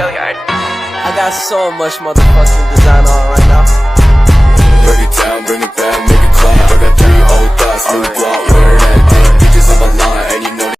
I got so much motherfucking design on right now. Break it down, bring it back, make it clap. I got 3 old thoughts, new guap, wear that thing. Bitches on my line, and you know.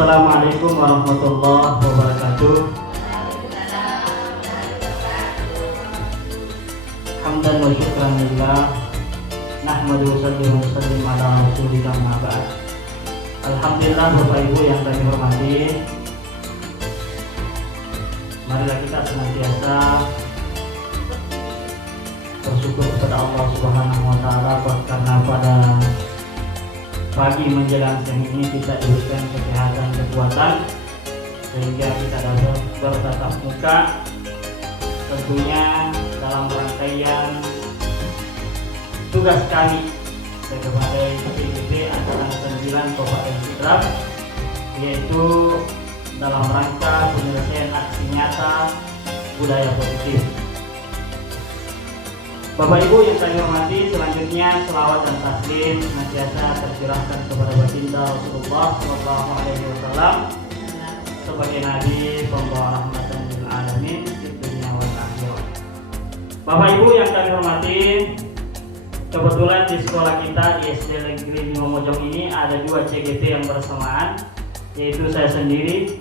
Assalamualaikum warahmatullahi wabarakatuh. Hamdan wa syukran lillah, nahmadu wa sallim ala rasulillah ma ba'd. Alhamdulillah, Bapak Ibu yang kami hormati, marilah kita senantiasa bersyukur kepada Allah Subhanahu wa taala karena pada pagi menjelang siang ini kita diberikan kesehatan, kekuatan sehingga kita dapat bertatap muka, tentunya dalam rangkaian tugas kami sebagai PPP Angkatan 9 Kabupaten Sidrap, yaitu dalam rangka penyelesaian aksi nyata budaya positif. Bapak Ibu yang saya hormati, selanjutnya selawat dan taslim senantiasa tercurahkan kepada baginda Rasulullah SAW sebagai Nabi pembawa rahmatan lil alamin di dunia wal akhirat. Bapak Ibu yang kami hormati, kebetulan di sekolah kita di SD Negeri Limomojong ini ada 2 CGT yang bersamaan, yaitu saya sendiri,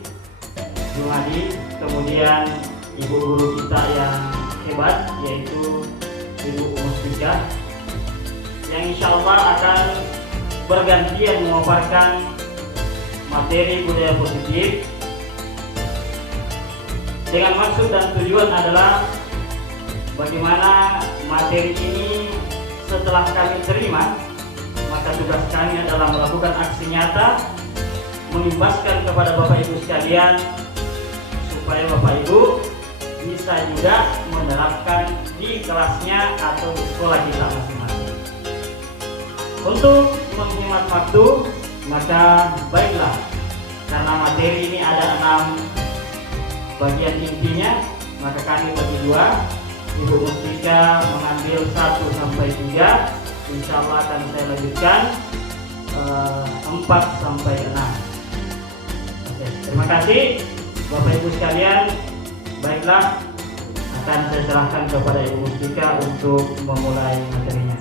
Jumadi, kemudian ibu guru kita yang hebat yaitu Ibu Mustika, yang insya Allah akan bergantian memaparkan materi budaya positif dengan maksud dan tujuan adalah bagaimana materi ini setelah kami terima, maka tugas kami adalah melakukan aksi nyata mengimbaskan kepada Bapak Ibu sekalian supaya Bapak Ibu bisa juga menerapkan di kelasnya atau di sekolah kita masing-masing. Untuk menghemat waktu, maka baiklah, karena materi ini ada 6 bagian intinya, maka kami bagi 2. Ibu Mustika mengambil 1 sampai 3, insya Allah akan saya lanjutkan 4 sampai 6. Oke, terima kasih Bapak Ibu sekalian. Baiklah, akan saya serahkan kepada Ibu Mustika untuk memulai materinya.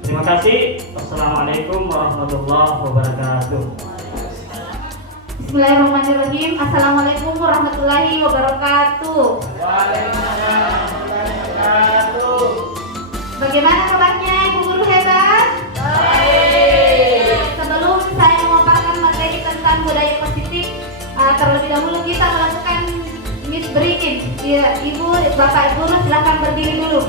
Terima kasih. Assalamualaikum warahmatullahi wabarakatuh. Bismillahirrahmanirrahim. Assalamualaikum warahmatullahi wabarakatuh. Waalaikumsalam warahmatullahi wabarakatuh. Bagaimana kabarnya Ibu Guru hebat? Baik. Sebelum saya memaparkan materi tentang budaya positif, terlebih dahulu kita melakukan Miss Breaking. Ya, Ibu, Bapak Guru silakan berdiri dulu.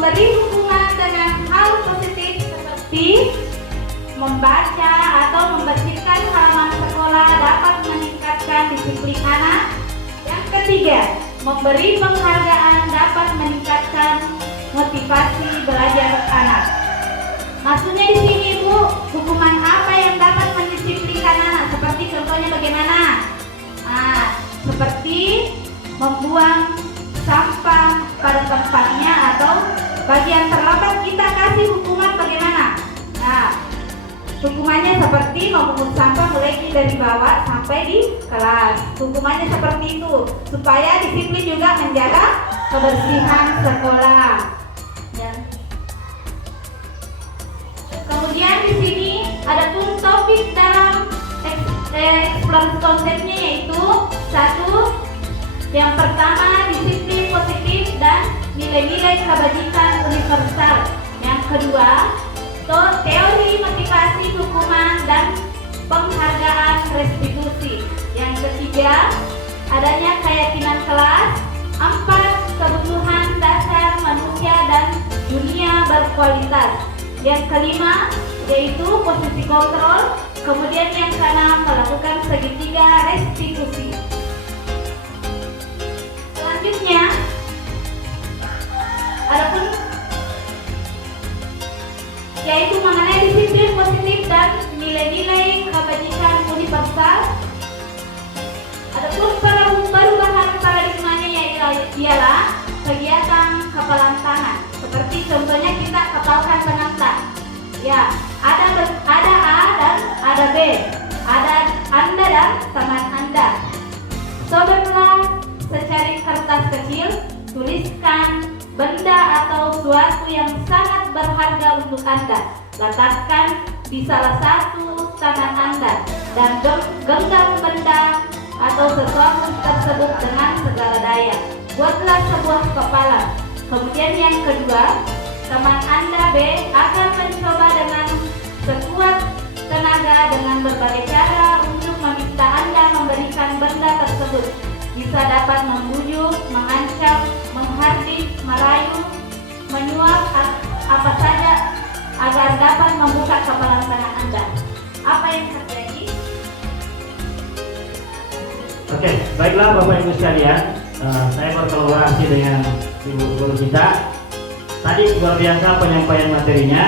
memberi dukungan dengan hal positif seperti membaca atau membersihkan halaman sekolah dapat meningkatkan disiplin anak. Yang ketiga, memberi penghargaan dapat meningkatkan motivasi belajar anak. Maksudnya di sini Ibu, hukuman apa yang dapat mendisiplinkan anak? Seperti contohnya bagaimana? Seperti membuang sampah pada tempatnya atau bagian terlambat kita kasih hukuman bagaimana? Hukumannya seperti memungut sampah mulai dari bawah sampai di kelas. Hukumannya seperti itu supaya disiplin juga menjaga kebersihan sekolah. Ya. Kemudian di sini ada pun topik dalam eksplorasi konsepnya, yaitu satu, yang pertama disiplin positif dan nilai-nilai kebajikan universal. Yang kedua, teori motivasi hukuman dan penghargaan restitusi. Yang ketiga, adanya keyakinan kelas. 4, kebutuhan dasar manusia dan dunia berkualitas. Yang kelima, yaitu posisi kontrol. Kemudian yang keenam, melakukan segitiga restitusi. Selanjutnya, adapun yaitu mengenai disiplin positif dan nilai-nilai kebajikan universal. Adapun perubahan paradigmanya ialah kegiatan kepalan tangan. Seperti contohnya kita kepalkan tangan tak. Ya, ada A dan ada B. Ada Anda dan teman Anda. Sobeklah secari kertas kecil, tuliskan benda atau suatu yang sangat berharga untuk Anda. Letakkan di salah satu tangan Anda dan genggam benda atau sesuatu tersebut dengan segala daya. Buatlah sebuah kepala. Kemudian yang kedua, teman Anda B akan mencoba dengan sekuat tenaga dengan berbagai cara untuk meminta Anda memberikan benda tersebut. Bisa dapat membujuk, mengancam, menghardik, merayu, menyuap, apa saja agar dapat membuka kepalan tangan Anda. Apa yang terjadi? Oke, baiklah Bapak Ibu sekalian, saya berkolaborasi dengan Ibu Guru kita. Tadi luar biasa penyampaian materinya.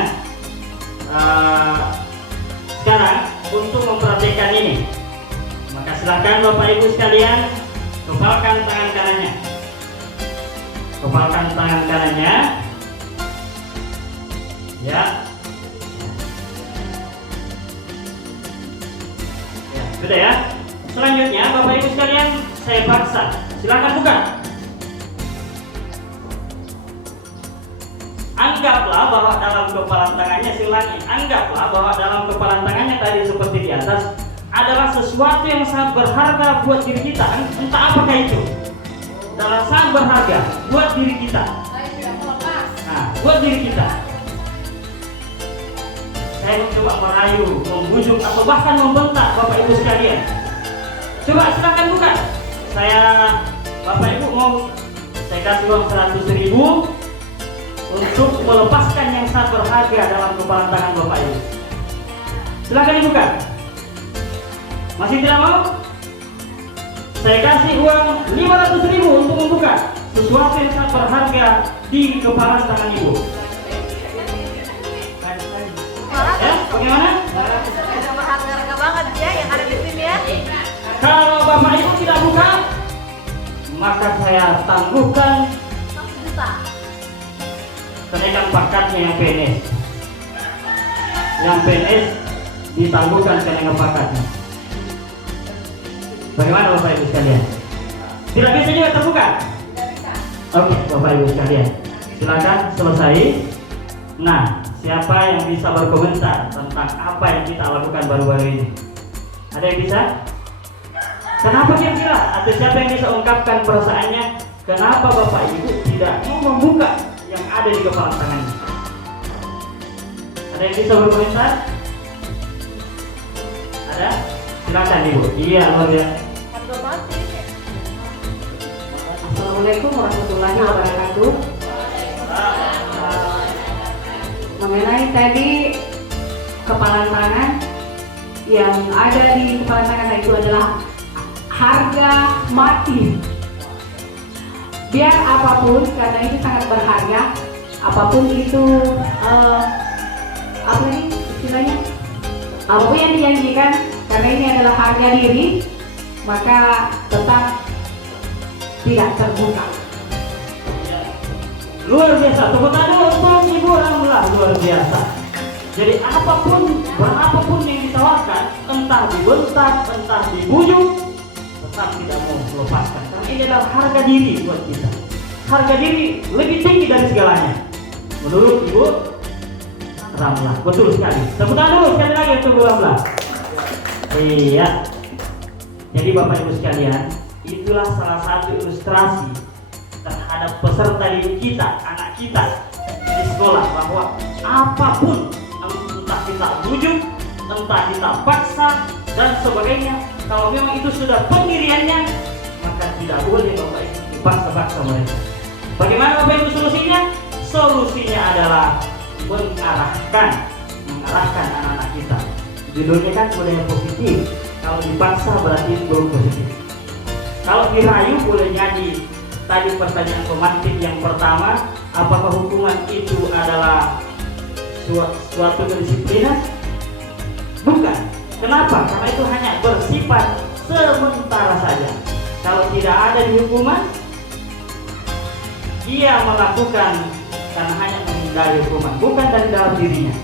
Sekarang untuk memperhatikan ini, maka silakan Bapak Ibu sekalian kepalkan tangan kanannya. Kepalkan tangan kanannya. Ya. Ya, sudah ya. Selanjutnya Bapak Ibu sekalian, saya paksa. Silakan buka. Anggaplah bahwa dalam kepalan tangannya, anggaplah bahwa dalam kepalan tangannya tadi seperti di atas adalah sesuatu yang sangat berharga buat diri kita. Entah apakah itu. Adalah sangat berharga buat diri kita. Nah, buat diri kita. Saya mencoba merayu, membujuk atau bahkan membentak Bapak Ibu sekalian. Coba silakan buka. Bapak Ibu saya kasih uang 100.000 untuk melepaskan yang sangat berharga dalam kepalan tangan Bapak Ibu. Silakan dibuka. Masih tidak mau? Saya kasih uang 500.000 untuk membuka sesuatu yang sangat berharga di kepalan tangan Ibu. Ya, bagaimana? Berharga banget ya yang ada di sini ya. Kalau Bapak Ibu tidak buka, maka saya tangguhkan 1 juta. kenaikan pakatnya yang PNS. Yang PNS ditangguhkan kenaikan pakatnya. Bagaimana Bapak Ibu sekalian? Tidak bisa juga terbuka? Tidak bisa. Oke, Bapak Ibu sekalian, silakan selesai. Nah, siapa yang bisa berkomentar tentang apa yang kita lakukan baru-baru ini? Ada yang bisa? Kenapa kira-kira? Atau siapa yang bisa ungkapkan perasaannya? Kenapa Bapak Ibu tidak mau membuka yang ada di kepala tangannya? Ada yang bisa berkomentar? Ada? Silakan Ibu. Iya, luar biasa. Assalamualaikum warahmatullahi wabarakatuh. mengenai tadi kepalan tangan, yang ada di kepalan tangan itu adalah harga mati. Biar apapun, karena itu sangat berharga, apapun itu apa nih istilahnya, apapun yang dijanjikan, karena ini adalah harga diri, maka tetap tidak terbuka. Luar biasa, tepuk tangan untuk Ibu Ramla, luar biasa. Jadi apapun, berapapun yang ditawarkan, entah dibentak, entah dibujuk, tetap tidak mau melepaskan. Karena ini adalah harga diri buat kita. Harga diri lebih tinggi dari segalanya. Menurut Ibu Ramla, betul sekali. Tepuk tangan dulu sekali lagi untuk Ibu Ramla. Iya. Jadi Bapak Ibu sekalian, itulah salah satu ilustrasi terhadap peserta didik kita, anak kita di sekolah, bahwa apapun, entah kita bujuk, entah kita paksa dan sebagainya, kalau memang itu sudah pendiriannya, maka tidak boleh Bapak Ibu dipaksa-paksa mereka. Bagaimana Bapak Ibu solusinya? Solusinya adalah mengarahkan anak-anak kita. Judulnya kan budaya positif. Kalau dipaksa berarti belum positif. Kalau dirayu boleh jadi. Tadi pertanyaan pemantik yang pertama, apakah hukuman itu adalah suatu kedisiplinan? Bukan. Kenapa? Karena itu hanya bersifat sementara saja. Kalau tidak ada di hukuman, dia melakukan karena hanya menghindari hukuman, bukan dari dalam dirinya.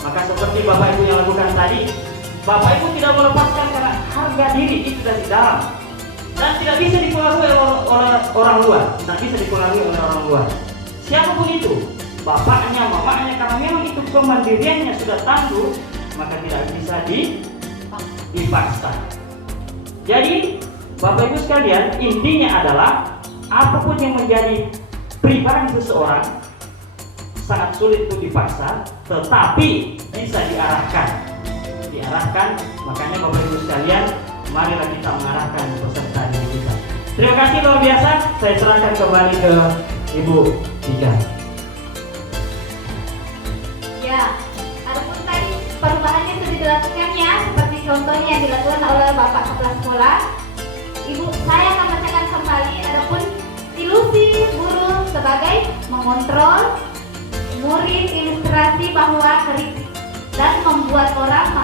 Maka seperti Bapak Ibu yang lakukan tadi, Bapak Ibu tidak melepaskan karena harga diri itu dari dalam. Dan tidak bisa dipengaruhi oleh orang luar, tidak bisa dipengaruhi oleh orang luar. Siapapun itu, bapaknya, mamanya, karena memang itu kemandiriannya sudah tangguh, maka tidak bisa dipaksa. Jadi, Bapak Ibu sekalian, intinya adalah apapun yang menjadi pribadi seseorang sangat sulit untuk dipaksa, tetapi bisa diarahkan. Makanya Bapak Ibu sekalian, marilah kita mengarahkan peserta didik kita. Terima kasih luar biasa. Saya serahkan kembali ke Ibu Tika. Ya, adapun tadi perubahannya sudah dilakukan ya, seperti contohnya yang dilakukan oleh Bapak Kepala Sekolah. Ibu, saya akan bacakan kembali. Adapun ilusi guru sebagai mengontrol murid, ilustrasi bahwa kritik dan membuat orang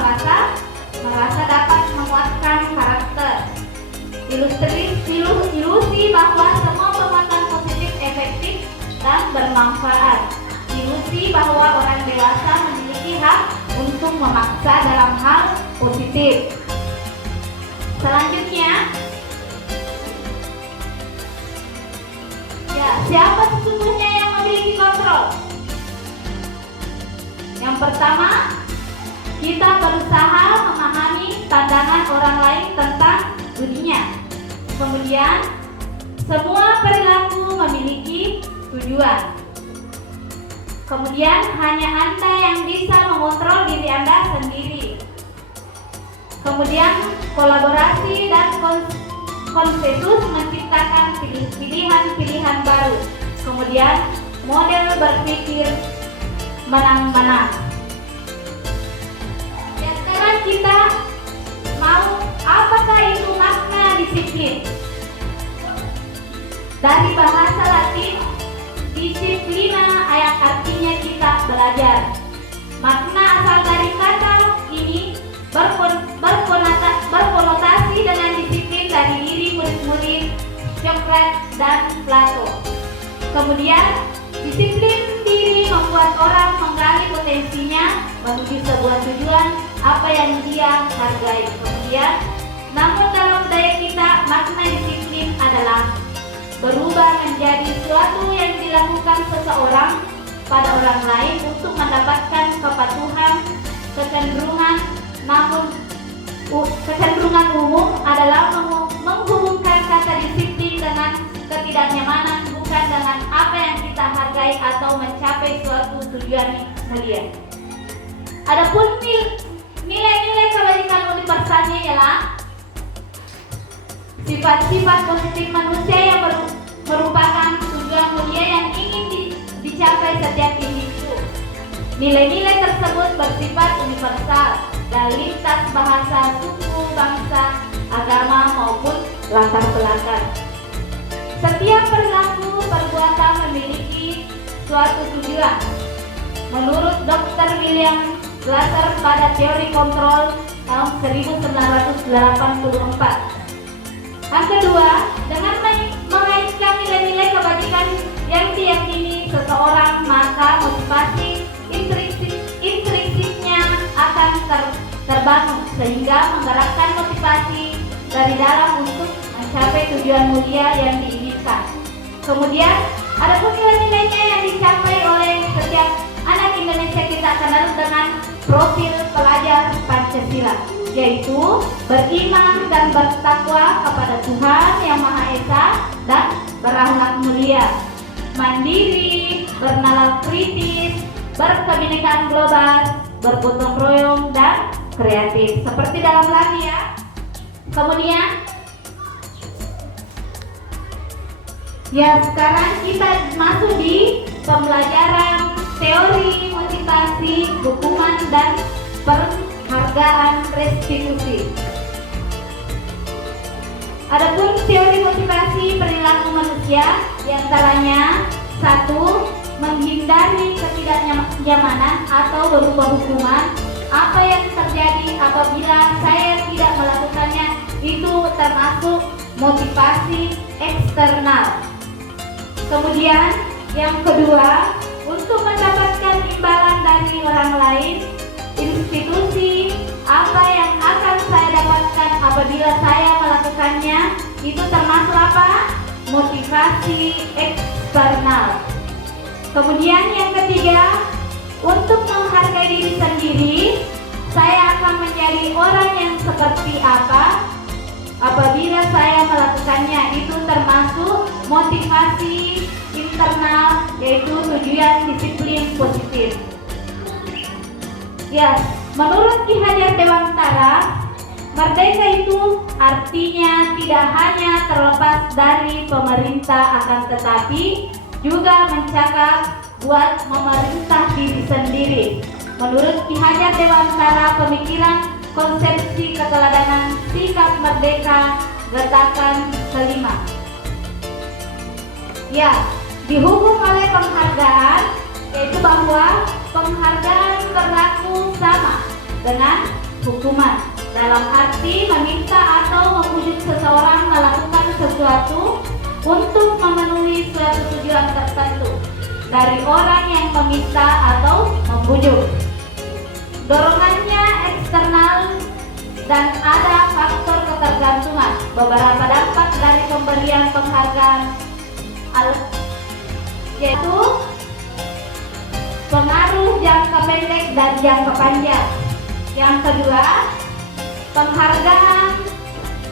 merasa dapat menguatkan karakter. Ilusi bahwa semua perbuatan positif efektif dan bermanfaat. Ilusi bahwa orang dewasa memiliki hak untuk memaksa dalam hal positif. Selanjutnya, ya, siapa sesungguhnya yang memiliki kontrol? Yang pertama, kita berusaha memahami pandangan orang lain tentang dunia. Kemudian, semua perilaku memiliki tujuan. Kemudian, hanya Anda yang bisa mengontrol diri Anda sendiri. Kemudian, kolaborasi dan konsensus menciptakan pilihan-pilihan baru. Kemudian, model berpikir menang-menang. Ya, sekarang kita mau apakah itu makna disiplin? Dari bahasa Latin, disiplina yang artinya kita belajar. Makna asal dari kata ini berkonotasi dengan disiplin dari diri murid-murid Socrates dan Plato. Kemudian, disiplin diri membuat orang menggali potensinya menuju sebuah tujuan apa yang dia hargai. Kemudian, namun dalam budaya kita, makna disiplin adalah berubah menjadi sesuatu yang dilakukan seseorang pada orang lain untuk mendapatkan kepatuhan. Kecenderungan umum adalah menghubungkan kata disiplin dengan ketidaknyamanan, bukan dengan apa yang kita hargai atau mencapai suatu tujuan mulia. Adapun nilai-nilai kebajikan universalnya ialah sifat-sifat positif manusia yang merupakan tujuan mulia yang ingin dicapai setiap individu. Nilai-nilai tersebut bersifat universal dan lintas bahasa, suku, bangsa, agama maupun latar belakang. Setiap perilaku perbuatan memiliki suatu tujuan. Menurut Dr. William Glasser pada teori kontrol tahun 1984. Yang kedua, dengan mengaitkan nilai-nilai kebajikan yang diyakini seseorang, maka motivasi intrinsiknya akan terbangun sehingga menggerakkan motivasi dari dalam untuk mencapai tujuan mulia yang diinginkan. Kemudian, ada pun nilai-nilainya yang dicapai oleh setiap anak Indonesia kita kenal dengan profil pelajar Pancasila, yaitu beriman dan bertakwa kepada Tuhan Yang Maha Esa dan berakhlak mulia, mandiri, bernalar kritis, berkebinekaan global, bergotong royong, dan kreatif. Seperti dalam lagu ya. Kemudian, ya sekarang kita masuk di pembelajaran teori motivasi, hukuman, dan penghargaan restitusi. Adapun teori motivasi perilaku manusia, diantaranya 1. Menghindari ketidaknyamanan atau berupa hukuman. Apa yang terjadi apabila saya tidak melakukannya itu termasuk motivasi eksternal. Kemudian yang kedua, untuk mendapatkan imbalan dari orang lain, institusi, apa yang akan saya dapatkan apabila saya melakukannya itu termasuk apa? Motivasi eksternal. Kemudian yang ketiga, untuk menghargai diri sendiri, saya akan menjadi orang yang seperti apa apabila saya melakukannya, itu termasuk motivasi internal, yaitu tujuan disiplin positif. Ya, menurut Ki Hajar Dewantara, merdeka itu artinya tidak hanya terlepas dari pemerintah, akan tetapi juga mencakap buat memerintah diri sendiri. Menurut Ki Hajar Dewantara, pemikiran, konsepsi, keteladanan, sikap merdeka, getakan kelima. Ya, dihukum oleh penghargaan, yaitu bahwa penghargaan berlaku sama dengan hukuman, dalam arti meminta atau memujuk seseorang melakukan sesuatu untuk memenuhi suatu tujuan tertentu dari orang yang meminta atau membujuk. Dorongannya eksternal dan ada faktor ketergantungan. Beberapa dampak dari pemberian penghargaan yaitu pengaruh jangka pendek dan jangka panjang. Yang kedua, penghargaan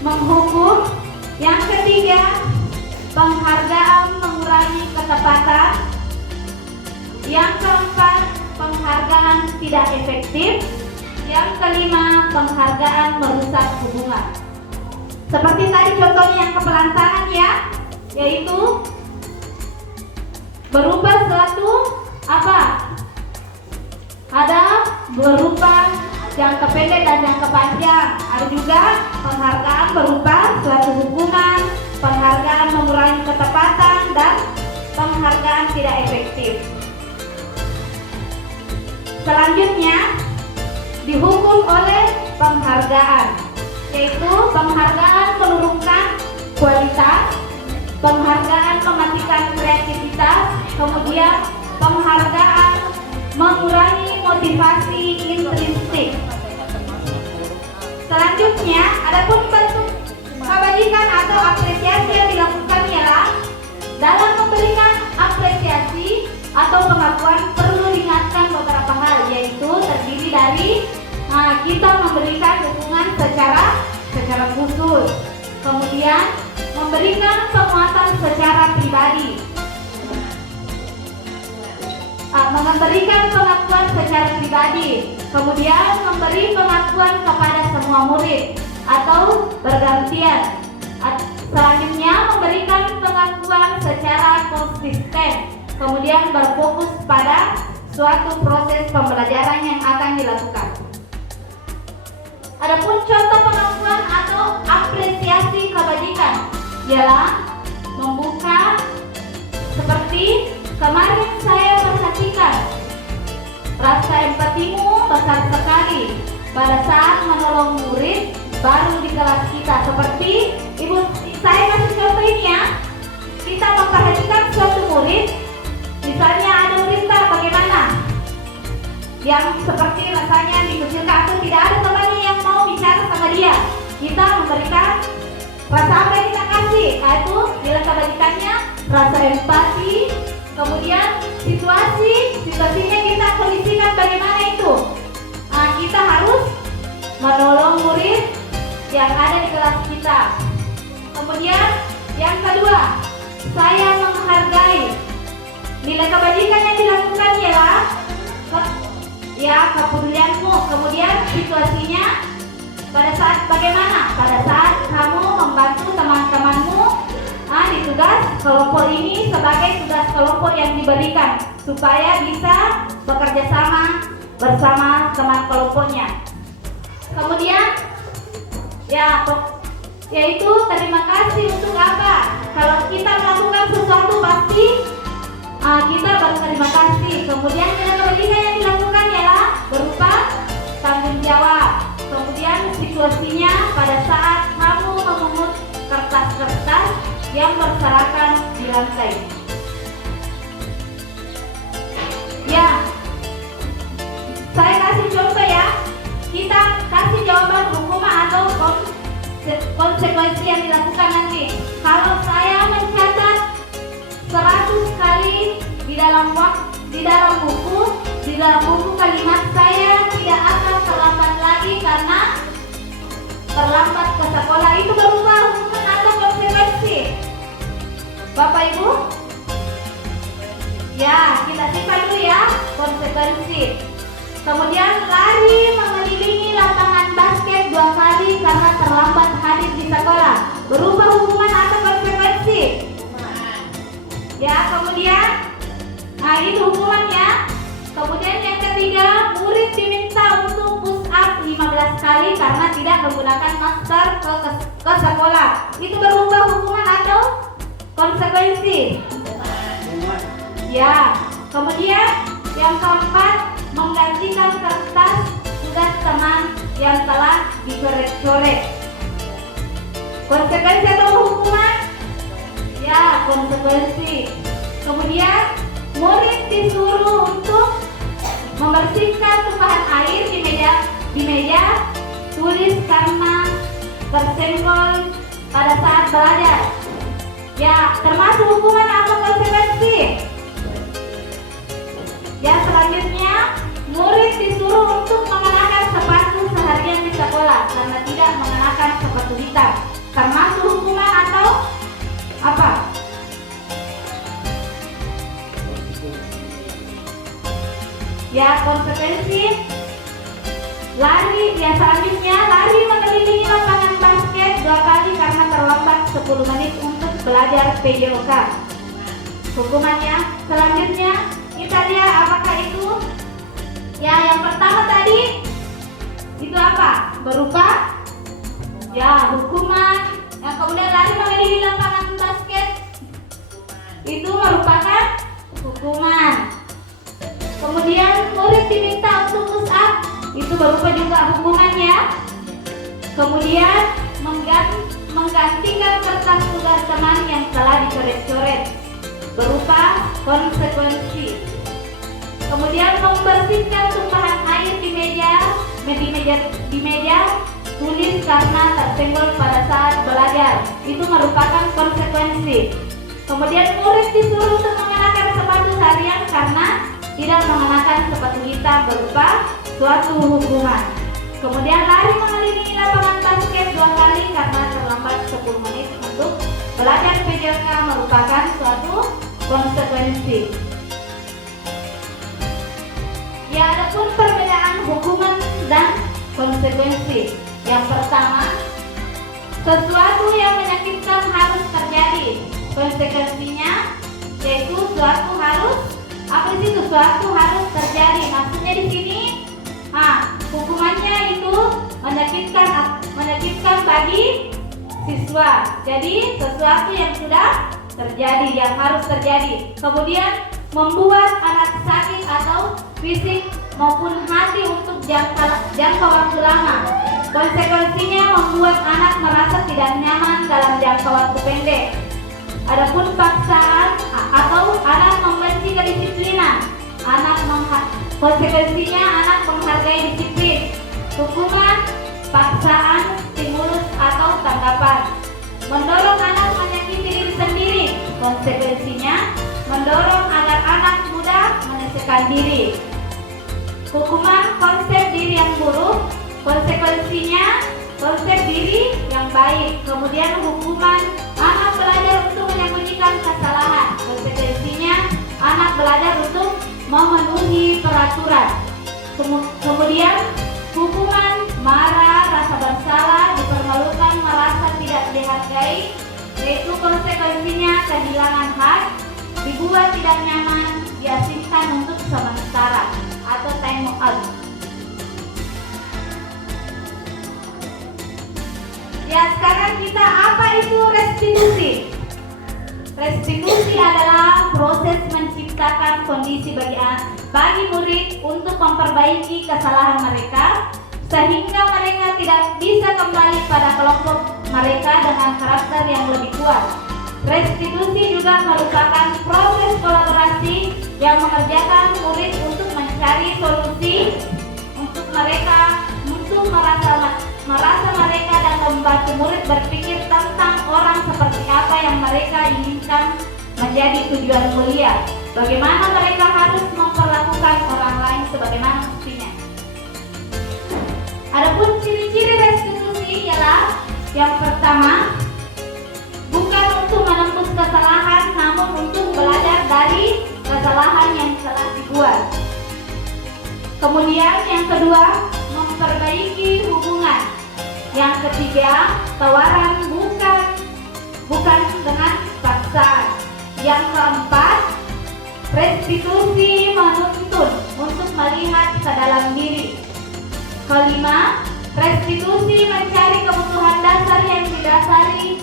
menghukum. Yang ketiga, penghargaan mengurangi ketepatan. Yang keempat, penghargaan tidak efektif. Yang kelima, penghargaan merusak hubungan. Seperti tadi contohnya yang kepelantangan ya, yaitu berupa suatu apa? Ada berupa jangka pendek dan jangka panjang. Ada juga penghargaan berupa suatu hukuman, penghargaan mengurangi ketepatan, dan penghargaan tidak efektif. Selanjutnya, dihukum oleh penghargaan, yaitu penghargaan menurunkan kualitas, penghargaan mematikan kreativitas, kemudian penghargaan mengurangi motivasi intrinsik. Selanjutnya, adapun bentuk kebajikan atau apresiasi yang dilakukan ialah dalam memberikan apresiasi atau pengakuan perlu diingatkan beberapa hal, yaitu terdiri dari kita memberikan dukungan secara khusus, kemudian memberikan penguatan secara pribadi, memberikan pengakuan secara pribadi, kemudian memberi pengakuan kepada semua murid atau bergantian. Selanjutnya, memberikan pengakuan secara konsisten, kemudian berfokus pada suatu proses pembelajaran yang akan dilakukan. Adapun contoh pengakuan atau apresiasi kebajikan ialah membuka seperti kemarin saya perhatikan rasa empatimu besar sekali pada saat menolong murid baru di kelas kita. Seperti ibu saya kasih contoh ini ya, kita memperhatikan suatu murid, misalnya ada murid bagaimana yang seperti rasanya dikucilkan atau tidak ada temannya yang mau bicara sama dia, kita memberikan rasa apa yang kita kasih, yaitu bila kebajikannya rasa empati, kemudian situasinya kita kondisikan bagaimana itu. Nah, kita harus menolong murid yang ada di kelas kita. Kemudian yang kedua, saya menghargai. Bila kebajikan yang dilakukan ialah kepedulianmu. Kemudian situasinya pada saat bagaimana? Pada saat kamu membantu teman-temanmu di tugas kelompok ini sebagai tugas kelompok yang diberikan supaya bisa bekerja sama bersama teman kelompoknya. Kemudian yaitu terima kasih untuk apa? Kalau kita melakukan sesuatu pasti kita berterima kasih. Kemudian kebajikan yang dilakukan ialah berupa tanggung jawab. Kemudian situasinya pada saat kamu memungut kertas-kertas yang berserakan di lantai. Ya, saya kasih contoh ya. Kita kasih jawaban hukuman atau konsekuensi yang dilakukan nanti. Kalau saya mencatat 100 kali di dalam buku kalimat, saya tidak akan terlambat lagi karena terlambat ke sekolah. Itu berupa hukuman atau konsekuensi. Bapak Ibu? Ya, kita simpan dulu ya konsekuensi. Kemudian lari mengelilingi lapangan basket 2 kali karena terlambat hadir di sekolah. Berupa hukuman atau konsekuensi? Ya, kemudian itu hukumannya. Kemudian yang ketiga, murid diminta untuk push up 15 kali karena tidak menggunakan masker ke sekolah. Itu berupa hukuman atau konsekuensi? Ya. Kemudian yang keempat, menggantikan kertas tugas teman yang telah dicoret-coret. Konsekuensi atau hukuman? Ya, konsekuensi. Kemudian murid disuruh untuk membersihkan tumpahan air di meja tulis karena tersenggol pada saat belajar. Ya, termasuk hukuman atau konsekuensi? Ya, selanjutnya murid disuruh untuk mengenakan sepatu seharian di sekolah karena tidak mengenakan sepatu hitam. Termasuk hukuman atau apa? Ya, konsekuensi. Selanjutnya lari mengelilingi lapangan basket 2 kali karena terlambat 10 menit untuk belajar PJOK. Hukumannya. Selanjutnya kita lihat apakah itu. Ya, yang pertama tadi itu apa? Berupa hukuman. Yang kemudian lari mengelilingi lapangan basket itu merupakan hukuman. Kemudian murid diminta untuk push up, itu berupa juga hukumannya. Kemudian menggantikan kertas tugas teman yang telah dicoret-coret, berupa konsekuensi. Kemudian membersihkan tumpahan air di meja tulis karena tersenggol pada saat belajar, itu merupakan konsekuensi. Kemudian murid disuruh untuk mengenakan sepatu harian karena tidak mengenakan sepatu hitam, berupa suatu hukuman. Kemudian lari mengelilingi lapangan basket 2 kali karena terlambat 10 menit untuk belajar PJOK, merupakan suatu konsekuensi. Ya, adapun perbedaan hukuman dan konsekuensi. Yang pertama, sesuatu yang menyakitkan harus terjadi. Konsekuensinya yaitu sesuatu harus terjadi. menyakitkan bagi siswa. Jadi sesuatu yang sudah terjadi, yang harus terjadi. Kemudian membuat anak sakit atau fisik maupun hati untuk jangka waktu lama. Konsekuensinya membuat anak merasa tidak nyaman dalam jangka waktu pendek. Adapun paksaan atau anak membenci kedisiplinan. Konsekuensinya anak menghargai disiplin. Hukuman, paksaan, stimulus atau tanggapan. Mendorong anak menyakiti diri sendiri. Konsekuensinya mendorong agar anak mudah menyelesaikan diri. Hukuman, konsep diri yang buruk. Konsekuensinya konsep diri yang baik. Kemudian hukuman, anak belajar untuk menyembunyikan kesalahan. Konsekuensinya anak belajar untuk memenuhi peraturan. Kemudian hukuman, marah, rasa bersalah, dipermalukan, merasa tidak dihargai, yaitu konsekuensinya kehilangan hak, dibuat tidak nyaman, diasingkan untuk sementara atau time out. Ya, sekarang kita apa itu restitusi? Restitusi adalah proses menciptakan kondisi bagi murid untuk memperbaiki kesalahan mereka sehingga mereka tidak bisa kembali pada kelompok mereka dengan karakter yang lebih kuat. Restitusi juga merupakan proses kolaborasi yang mengerjakan murid untuk mencari solusi untuk merasa mereka dan membantu murid berpikir tentang orang seperti apa yang mereka inginkan menjadi tujuan mulia. Bagaimana mereka harus memperlakukan orang lain sebagaimana mestinya. Adapun ciri-ciri restitusi ialah yang pertama, bukan untuk menembus kesalahan, namun untuk belajar dari kesalahan yang telah dibuat. Kemudian yang kedua, memperbaiki hubungan. Yang ketiga, tawaran bukan dengan paksaan. Yang keempat, restitusi menuntun untuk melihat ke dalam diri. Kelima, restitusi mencari kebutuhan dasar yang didasari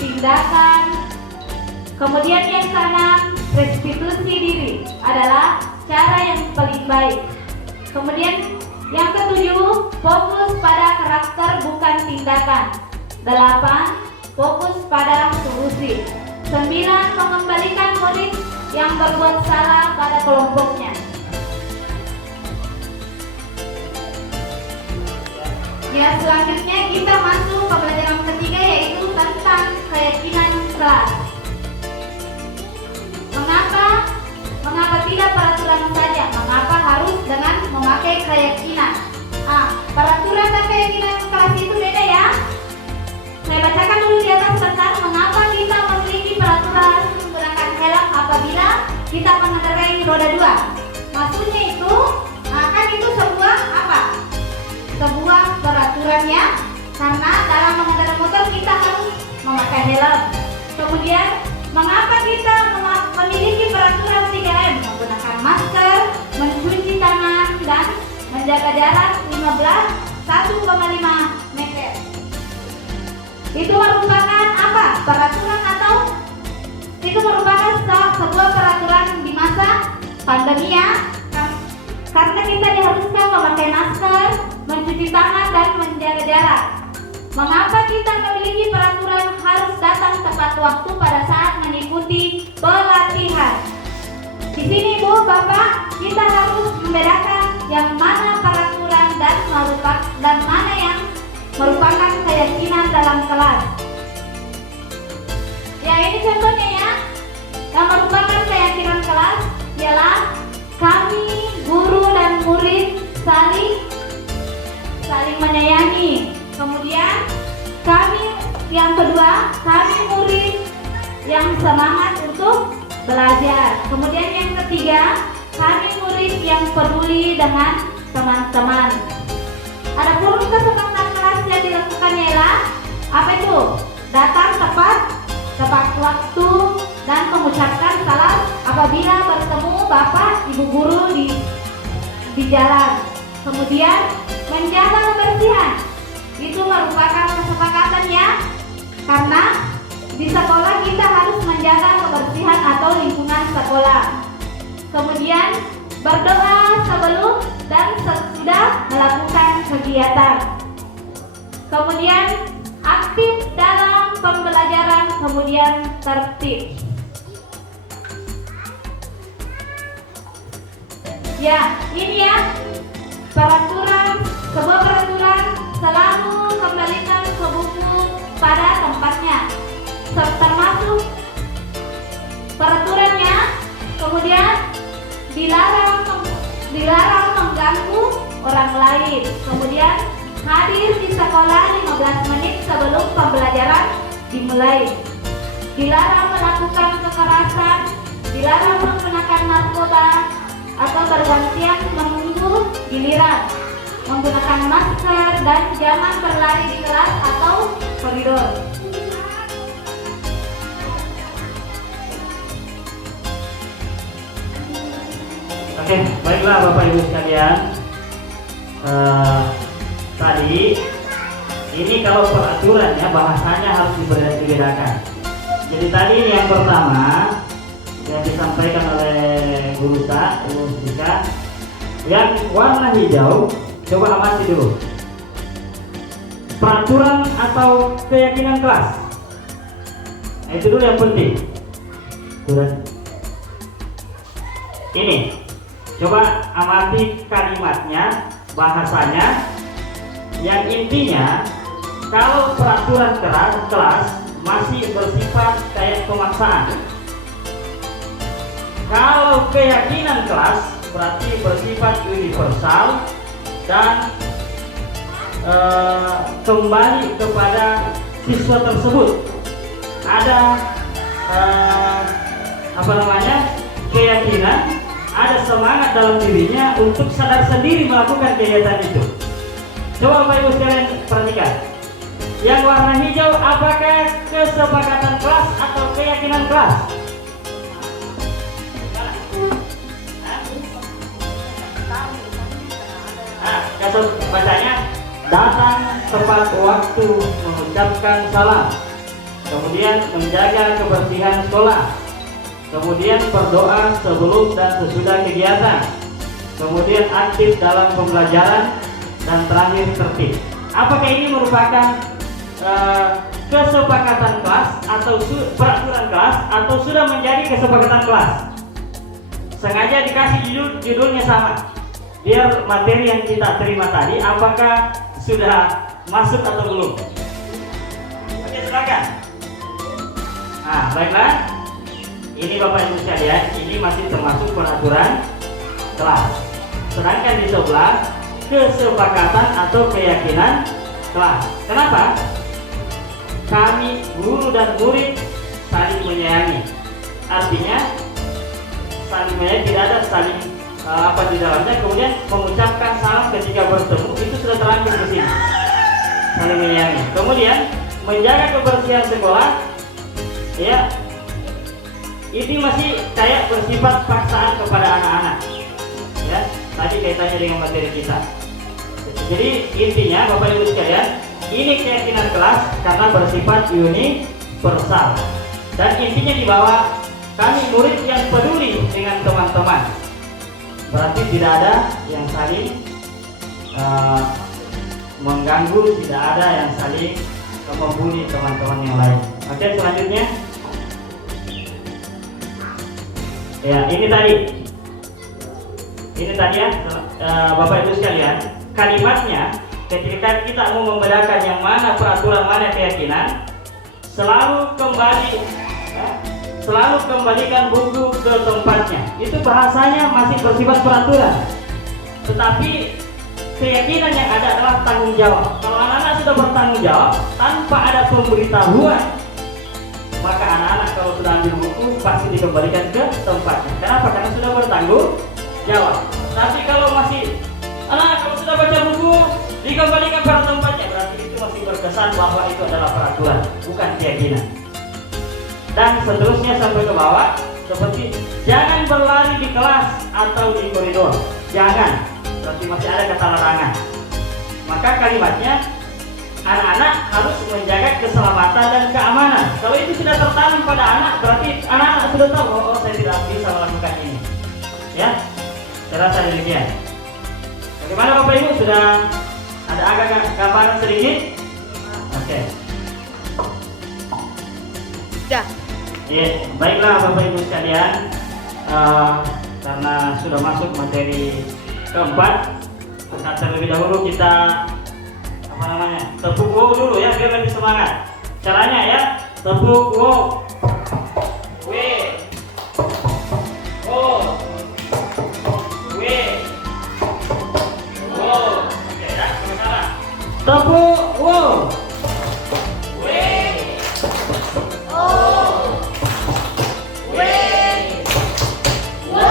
tindakan. Kemudian yang keenam, restitusi diri adalah cara yang paling baik. Kemudian yang ketujuh, fokus pada karakter bukan tindakan. 8, fokus pada solusi. 9, mengembalikan murid yang berbuat salah pada kelompoknya. Ya, selanjutnya kita masuk ke pelajaran ketiga, yaitu tentang keyakinan kelas. Mengapa tidak peraturan saja? Mengapa harus dengan memakai keyakinan? Peraturan dan keyakinan kelas itu beda ya. Saya bacakan dulu di atas tentang mengapa kita memiliki peraturan menggunakan helm apabila kita mengendarai roda 2. Maksudnya itu, kan itu sebuah apa? Sebuah peraturan ya, karena dalam mengendarai motor kita harus memakai helm. Kemudian mengapa kita memiliki peraturan 3M? Menggunakan masker, mencuci tangan, dan menjaga jarak 1,5 meter. Itu merupakan apa? Peraturan atau itu merupakan sebuah peraturan di masa pandemi ya. Karena kita diharuskan memakai masker, mencuci tangan, dan menjaga jarak. Mengapa kita memiliki peraturan harus datang tepat waktu pada saat mengikuti pelatihan? Di sini Bu, Bapak, kita harus membedakan yang mana peraturan dan mana yang merupakan keyakinan dalam kelas. Ya, ini contohnya ya. Yang merupakan keyakinan kelas ialah kami, guru dan murid saling menyayangi. Kemudian yang kedua, kami murid yang semangat untuk belajar. Kemudian yang ketiga, kami murid yang peduli dengan teman-teman. Adapun kesepakatan kelas yang dilakukan ialah apa itu? Datang tepat waktu dan mengucapkan salam apabila bertemu Bapak Ibu guru di jalan. Kemudian menjaga kebersihan. Itu merupakan kesepakatan ya. Karena di sekolah kita harus menjaga kebersihan atau lingkungan sekolah. Kemudian berdoa sebelum dan sesudah melakukan kegiatan. Kemudian aktif dalam pembelajaran, kemudian tertib. Ya, ini ya sebuah peraturan selalu kembalikan ke buku pada tempatnya, termasuk peraturannya. Kemudian dilarang mengganggu orang lain. Kemudian hadir di sekolah 15 menit sebelum pembelajaran dimulai. Dilarang melakukan kekerasan, dilarang menggunakan narkoba atau bergantian menunggu giliran, menggunakan masker, dan jangan berlari di kelas atau koridor. Oke, baiklah Bapak Ibu sekalian. Tadi ini kalau peraturannya bahasanya harus dibedakan. Jadi tadi ini yang pertama yang disampaikan oleh Bu Mustika, yang warna hijau, coba amati dulu. Peraturan atau keyakinan kelas. Nah, itu dulu yang penting. Ini, coba amati kalimatnya, bahasanya, yang intinya kalau peraturan kelas masih bersifat kayak pemaksaan. Kalau keyakinan kelas berarti bersifat universal dan kembali kepada siswa tersebut. Ada keyakinan, ada semangat dalam dirinya untuk sadar sendiri melakukan kegiatan itu. Coba Bapak Ibu sekalian perhatikan. Yang warna hijau apakah kesepakatan kelas atau keyakinan kelas? Bacanya datang tepat waktu mengucapkan salam, kemudian menjaga kebersihan sekolah, kemudian berdoa sebelum dan sesudah kegiatan, kemudian aktif dalam pembelajaran, dan terakhir tertib. Apakah ini merupakan kesepakatan kelas atau peraturan kelas atau sudah menjadi kesepakatan kelas? Sengaja dikasih judulnya sama, biar materi yang kita terima tadi apakah sudah masuk atau belum. Oke, silakan. Nah, baiklah. Ini Bapak Ibu sekalian, ini masih termasuk peraturan kelas. Sedangkan di sebelah kesepakatan atau keyakinan kelas. Kenapa? Kami guru dan murid saling menyayangi. Artinya saling menyayangi, tidak ada saling di dalamnya. Kemudian mengucapkan salam ketika bertemu, itu sudah terangkum di sini. Saling menyayangi. Kemudian menjaga kebersihan sekolah, ya, ini masih kayak bersifat paksaan kepada anak-anak. Ya, tadi kaitannya dengan materi kita. Jadi intinya Bapak Ibu sekalian, ini keyakinan kelas karena bersifat universal. Dan intinya di bawah kami murid yang peduli dengan teman-teman. Berarti tidak ada yang saling mengganggu, tidak ada yang saling membuli teman-teman yang lain. Oke, selanjutnya. Ya, ini tadi ya, Bapak Ibu sekalian, kalimatnya ketika kita mau membedakan yang mana peraturan, mana keyakinan, selalu kembalikan buku ke tempatnya. Itu bahasanya masih bersifat peraturan, tetapi keyakinan yang ada adalah tanggung jawab. Kalau anak-anak sudah bertanggung jawab tanpa ada pemberitahuan, maka anak-anak kalau sudah ambil buku pasti dikembalikan ke tempatnya. Kenapa? Karena sudah bertanggung jawab. Tapi kalau kalau sudah baca buku dikembalikan pada tempatnya, berarti itu masih berkesan bahwa itu adalah peraturan, bukan keyakinan. Dan seterusnya sampai ke bawah, seperti jangan berlari di kelas atau di koridor. Jangan, berarti masih ada kata larangan. Maka kalimatnya anak-anak harus menjaga keselamatan dan keamanan. Kalau itu sudah tertanam pada anak, berarti anak-anak sudah tahu, oh saya tidak bisa melakukan ini. Ya, saya rasa demikian. Bagaimana Bapak Ibu, sudah ada agak gambaran sedikit? Oke. Sudah. Ya, baiklah Bapak Ibu sekalian, karena sudah masuk materi keempat, maka terlebih dahulu kita tepuk wow dulu ya, biar lebih semangat. Caranya ya, tepuk wow, w, wow, w, wow. Oke ya, sekarang tepuk wow, w, w, wow.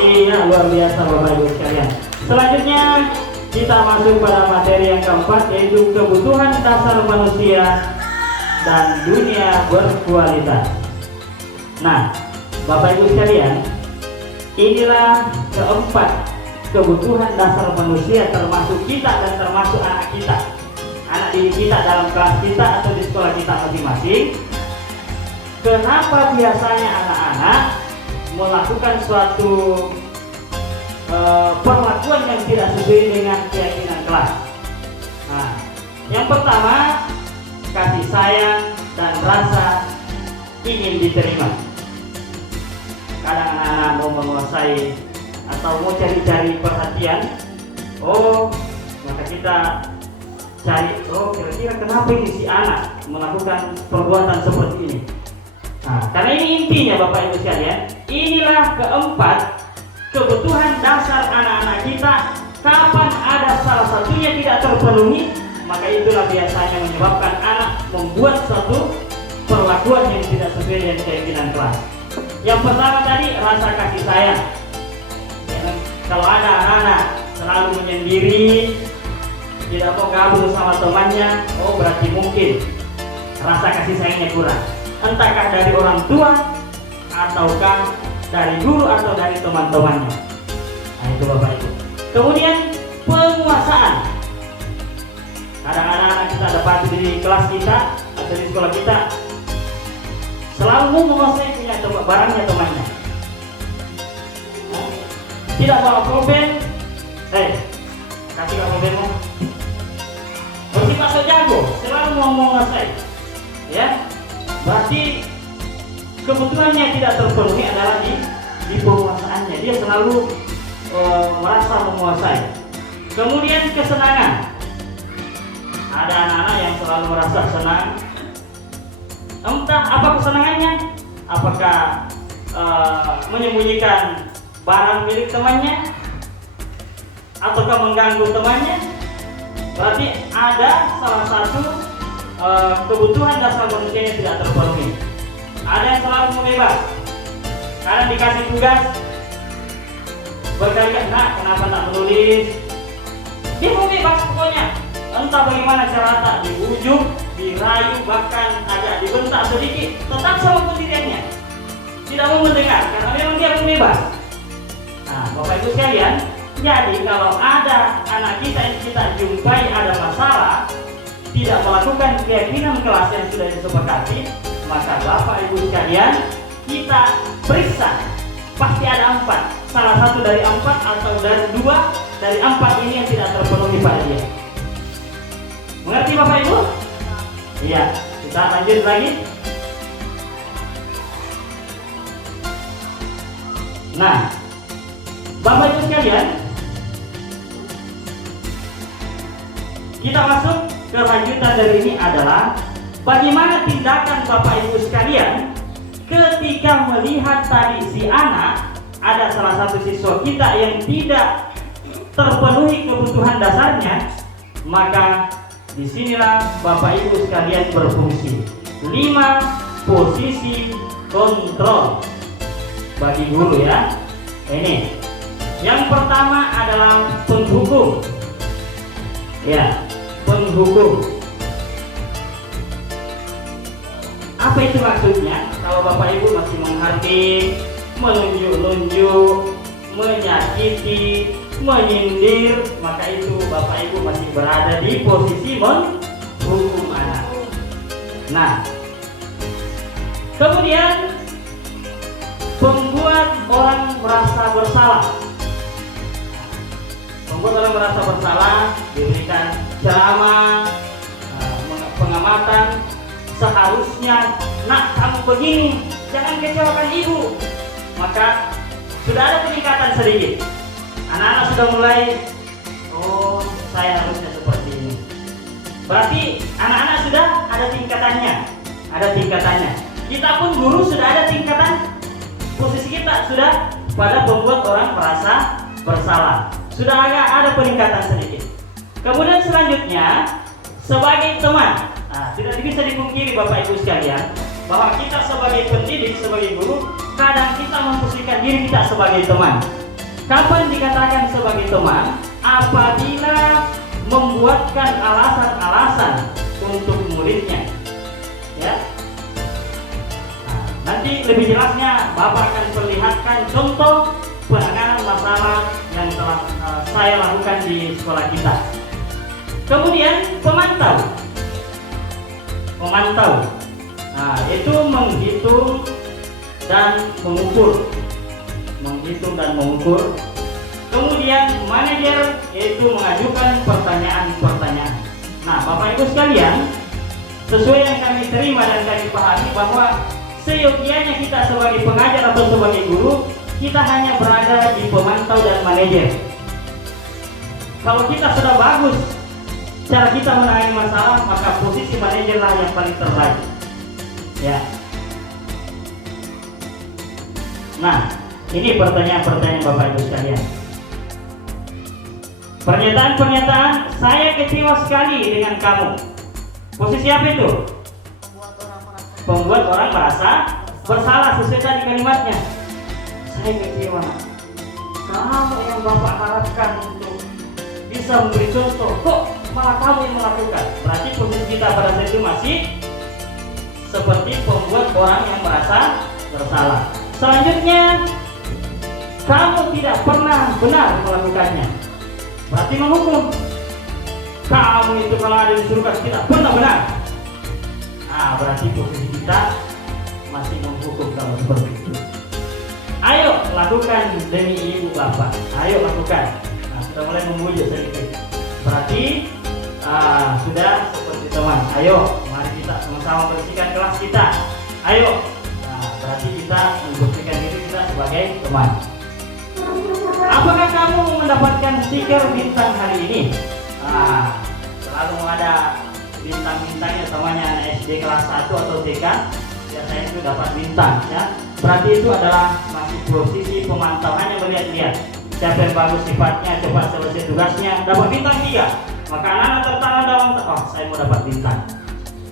Iya, luar biasa Bapak Ibu sekalian. Selanjutnya kita masuk pada materi yang keempat, yaitu kebutuhan dasar manusia dan dunia berkualitas. Nah, Bapak Ibu sekalian, inilah keempat kebutuhan dasar manusia, termasuk kita dan termasuk anak kita, anak didik kita dalam kelas kita atau di sekolah kita masing-masing. Kenapa biasanya anak-anak melakukan suatu perlakuan yang tidak sesuai dengan keyakinan kelas? Nah, yang pertama, kasih sayang dan rasa ingin diterima. Kadang anak-anak mau menguasai atau mau cari-cari perhatian, oh maka kita cari, oh kira-kira kenapa ini si anak melakukan perbuatan seperti ini. Nah, karena ini intinya Bapak Ibu sekalian, inilah keempat kebutuhan dasar anak-anak kita. Kapan ada salah satunya tidak terpenuhi, maka itulah biasanya menyebabkan anak membuat suatu perlakuan yang tidak sesuai dengan keyakinan kelas. Yang pertama tadi, rasa kasih sayang. Ya, kalau ada anak-anak selalu menyendiri, tidak mau gabung sama temannya, oh berarti mungkin rasa kasih sayangnya kurang. Entahkah dari orang tua, ataukah dari guru atau dari teman-temannya. Nah itu Bapak Ibu. Kemudian penguasaan. Kadang anak-anak kita dapat di kelas kita atau di sekolah kita selalu menguasai punya barangnya temannya. Tidak bawa pulpen, kasih pulpenmu. Bersih bakso jago, selalu mau menguasai. Ya, berarti kebutuhannya tidak terpenuhi adalah di penguasaannya. Dia selalu merasa menguasai. Kemudian kesenangan. Ada anak-anak yang selalu merasa senang. Entah apa kesenangannya, apakah menyembunyikan barang milik temannya, ataukah mengganggu temannya. Berarti ada salah satu kebutuhan dasar manusia yang tidak terpenuhi. Ada yang selalu membebas. Kadang dikasih tugas berkali-kali, nah kenapa tak menulis? Dia mau bebas pokoknya. Entah bagaimana cara tak dibujuk, dirayu, bahkan agak dibentak sedikit, tetap sama pendiriannya. Tidak mau mendengar karena memang dia mau bebas. Nah, Bapak Ibu sekalian, jadi kalau ada anak kita yang kita jumpai ada masalah, tidak melakukan keyakinan kelas yang sudah disepakati, maka Bapak Ibu sekalian, kita periksa. Pasti ada 4, salah satu dari 4 atau dari 2 dari 4 ini yang tidak terpenuhi pada dia. Mengerti Bapak Ibu? Iya, kita lanjut lagi. Nah, Bapak Ibu sekalian, kita masuk ke lanjutan dari ini adalah bagaimana tindakan Bapak Ibu sekalian ketika melihat tadi si anak, ada salah satu siswa kita yang tidak terpenuhi kebutuhan dasarnya, maka disinilah Bapak Ibu sekalian berfungsi 5 posisi kontrol bagi guru ya. Ini yang pertama adalah penghukum ya, penghukum. Apa itu maksudnya? Kalau Bapak Ibu masih menghardik, menunjuk-nunjuk, menyakiti, menyindir, maka itu Bapak Ibu masih berada di posisi menghukum anak. Nah, kemudian membuat orang merasa bersalah. Membuat orang merasa bersalah, diberikan ceramah, pengamatan. Seharusnya, nak, kamu begini, jangan kecewakan ibu. Maka sudah ada peningkatan sedikit. Anak-anak sudah mulai, oh, saya harusnya seperti ini. Berarti anak-anak sudah ada tingkatannya. Ada tingkatannya. Kita pun guru sudah ada tingkatan. Posisi kita sudah pada membuat orang merasa bersalah. Sudah agak ada peningkatan sedikit. Kemudian selanjutnya, sebagai teman. Nah, tidak bisa dipungkiri Bapak Ibu sekalian bahwa kita sebagai pendidik, sebagai guru, kadang kita memposisikan diri kita sebagai teman. Kapan dikatakan sebagai teman? Apabila membuatkan alasan-alasan untuk muridnya, ya. Nah, nanti lebih jelasnya Bapak akan perlihatkan contoh penanganan masalah yang telah saya lakukan di sekolah kita. Kemudian pemantau. Nah, itu menghitung dan mengukur. Kemudian manajer itu mengajukan pertanyaan-pertanyaan. Nah, Bapak Ibu sekalian, sesuai yang kami terima dan kami pahami bahwa seyogianya kita sebagai pengajar atau sebagai guru, kita hanya berada di pemantau dan manajer. Kalau kita sudah bagus cara kita menangani masalah, maka posisi manajerlah yang paling terbaik. Ya. Nah, ini pertanyaan-pertanyaan Bapak Ibu sekalian. Pernyataan-pernyataan, saya kecewa sekali dengan kamu. Posisi apa itu? Membuat orang merasa bersalah sesuai tadi kalimatnya. Saya kecewa. Kamu yang Bapak harapkan untuk bisa memberi contoh, kok malah kamu yang melakukan. Berarti posisi kita pada saat itu masih seperti membuat orang yang merasa bersalah. Selanjutnya, kamu tidak pernah benar melakukannya. Berarti menghukum. Kamu itu kalau ada disuruhkan tidak pernah benar. Nah, berarti posisi kita masih menghukum kalau seperti itu. Ayo lakukan demi ibu bapak. Ayo lakukan. Nah, sudah mulai membujuk sedikit. Berarti sudah seperti teman. Ayo, mari kita sama-sama bersihkan kelas kita. Ayo. Nah, berarti kita membersihkan diri kita sebagai teman. Apakah kamu mendapatkan stiker bintang hari ini? Nah, selalu ada bintang-bintangnya, samanya anak SD kelas 1 atau TK biasanya itu dapat bintang, ya. Berarti itu adalah masih posisi pemantau, hanya melihat-lihat siapa yang bagus sifatnya, cepat selesai tugasnya, dapat bintang 3. Maka anak-anak tertanam dalam, oh saya mau dapat bintang.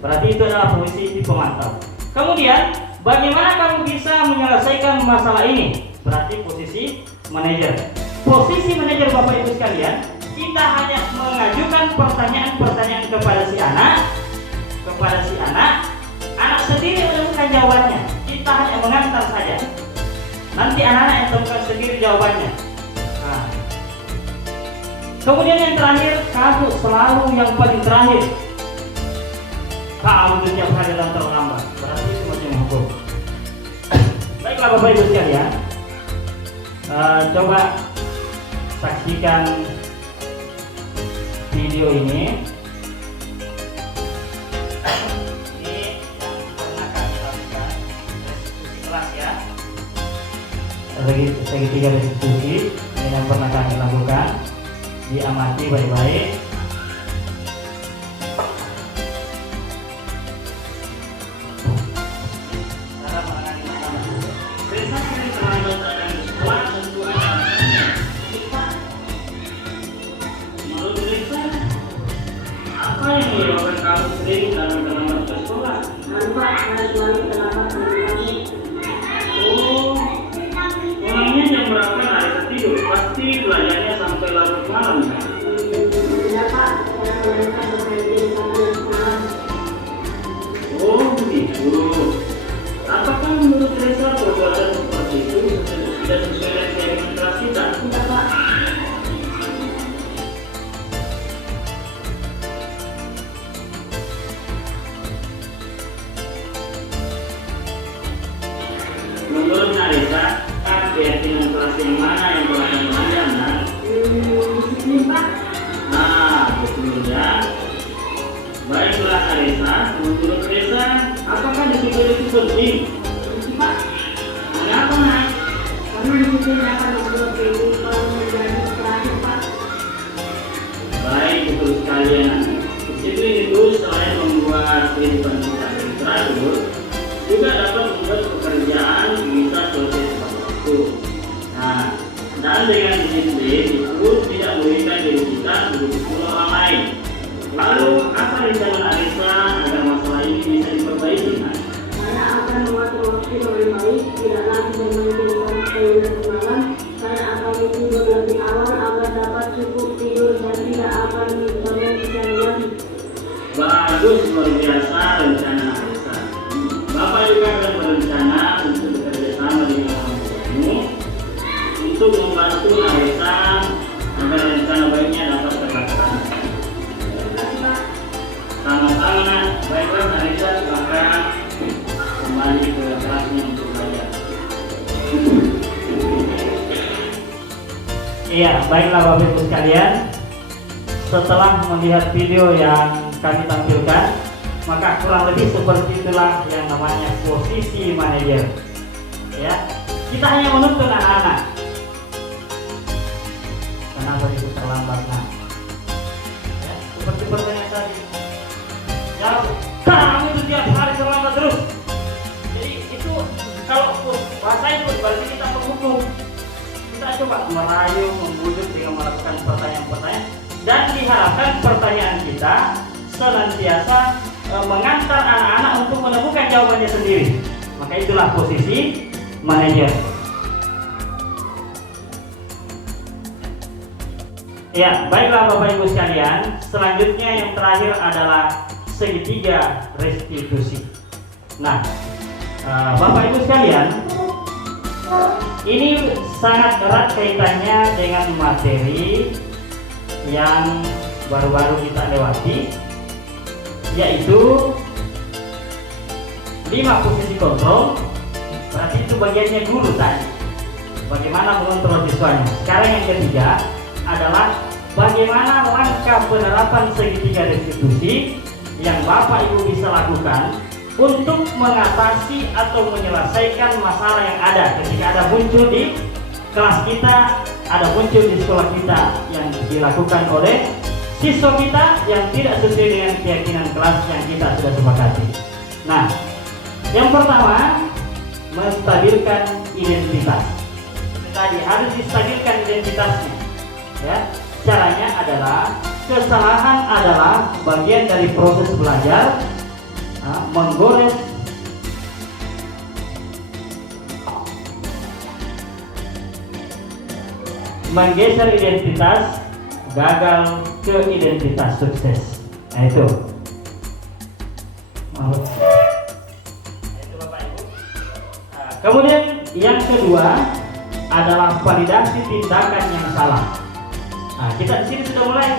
Berarti itu adalah posisi pemantau. Kemudian, bagaimana kamu bisa menyelesaikan masalah ini? Berarti posisi manajer. Posisi manajer Bapak Ibu sekalian, kita hanya mengajukan pertanyaan-pertanyaan kepada si anak, anak sendiri menemukan jawabannya. Kita hanya mengantar saja. Nanti anak-anak yang temukan sendiri jawabannya. Nah. Kemudian yang terakhir, kamu selalu yang paling terakhir. Kamu setiap hari dan terlambat. Berarti itu masih menghukum. Baiklah Bapak Ibu sekalian, coba saksikan video ini. Ini yang pernah kami lakukan restitusi kelas, ya. Segitiga restitusi ini yang pernah kami lakukan. Diamati baik-baik. Cara menangani masalah. Prestasi yang terlalu di sekolah tentu kita menurut Risa, apa yang menyebabkan kamu sering dalam terlambat ke sekolah? Nampak ada suami terlambat kami. Oh, orangnya jam berapa hari tidur? Pasti belajarnya sampai larut malam. Ya, menurut Arisa, keyakinan kelas yang mana yang telah melanggar? Disiplin, Pak. Nah, betul ya. Baiklah Arisa, menurut Arisa, apakah disiplin itu penting? Penting, Pak. Mengapa, Nak? Karena disiplin akan membuat kehidupan menjadi terakhir, Pak. Baik, betul sekali ya. Disiplin itu selain membuat kehidupan kita lebih teratur, juga dapat membuat pekerjaan bisa selesai tepat waktu. Nah, dan dengan disiplin itu tidak merugikan diri kita, begitu pula orang lain. Lalu, apa rencana Arisa agar masalah ini bisa diperbaiki? Nah, Saya akan mengatur waktu dengan baik, tidak lagi memainkan permainan malam. Saya akan tidur lebih awal agar dapat cukup tidur dan tidak akan sampai siang lagi. bagus, luar biasa rencana Arisa. Bapak juga akan berencana untuk bekerja sama dengan orang tuamu untuk membantu Arisa agar rencana baiknya dapat terlaksana. Sama-sama, baiklah Arisa, maka kembali ke kelasnya untuk belajar. Iya, baiklah Bapak Ibu sekalian. Setelah melihat video yang kami tampilkan, maka kurang lebih seperti itulah yang namanya posisi manajer. Ya, kita hanya menuntun anak-anak. Kenapa itu terlambat? Nah, ya, seperti pertanyaan tadi. Jawab, kamu itu tiap hari terlambat terus. Jadi itu kalau bahasa itu berarti kita menghukum. Kita coba merayu, membujuk dengan melakukan pertanyaan-pertanyaan, dan diharapkan pertanyaan kita senantiasa mengantar anak-anak untuk menemukan jawabannya sendiri. Maka itulah posisi manajer. Ya, baiklah Bapak Ibu sekalian. Selanjutnya yang terakhir adalah segitiga restitusi. Nah, Bapak Ibu sekalian, ini sangat erat kaitannya dengan materi yang baru-baru kita lewati, yaitu 5 posisi kontrol. Berarti itu bagiannya guru tadi, bagaimana mengontrol siswanya. Sekarang yang ketiga adalah bagaimana langkah penerapan segitiga restitusi yang Bapak Ibu bisa lakukan untuk mengatasi atau menyelesaikan masalah yang ada ketika ada muncul di kelas kita, ada muncul di sekolah kita yang dilakukan oleh siswa kita yang tidak sesuai dengan keyakinan kelas yang kita sudah sepakati. Nah, yang pertama, menstabilkan identitas. Tadi harus distabilkan identitasnya. Ya, caranya adalah kesalahan adalah bagian dari proses belajar. Menggores menggeser identitas gagal ke identitas sukses. Nah itu Bapak Ibu. Kemudian yang kedua adalah validasi tindakan yang salah. Nah, kita di sini sudah mulai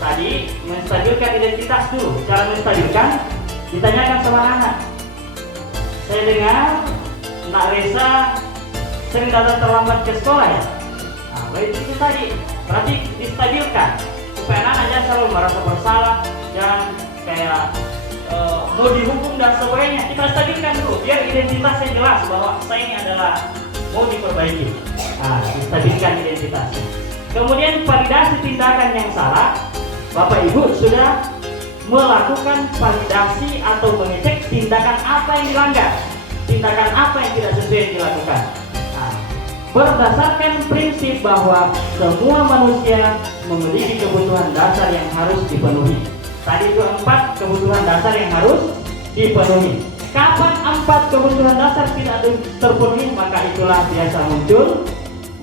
tadi menstabilkan identitas dulu. Cara menstabilkan, ditanyakan sama anak. Saya dengar Nak Reza sering datang terlambat ke sekolah ya. Nah, itu tadi berarti distabilkan supaya anak jangan selalu merasa bersalah, jangan kayak mau dihukum dan sebagainya. Kita stabilkan dulu biar identitasnya jelas bahwa saya ini adalah mau diperbaiki. Nah, distabilkan identitasnya. Kemudian validasi tindakan yang salah. Bapak Ibu sudah melakukan validasi atau mengecek tindakan apa yang dilanggar, tindakan apa yang tidak sesuai yang dilakukan. Nah, berdasarkan prinsip bahwa semua manusia memiliki kebutuhan dasar yang harus dipenuhi. Tadi itu 4 kebutuhan dasar yang harus dipenuhi. Kapan 4 kebutuhan dasar tidak terpenuhi, maka itulah biasa muncul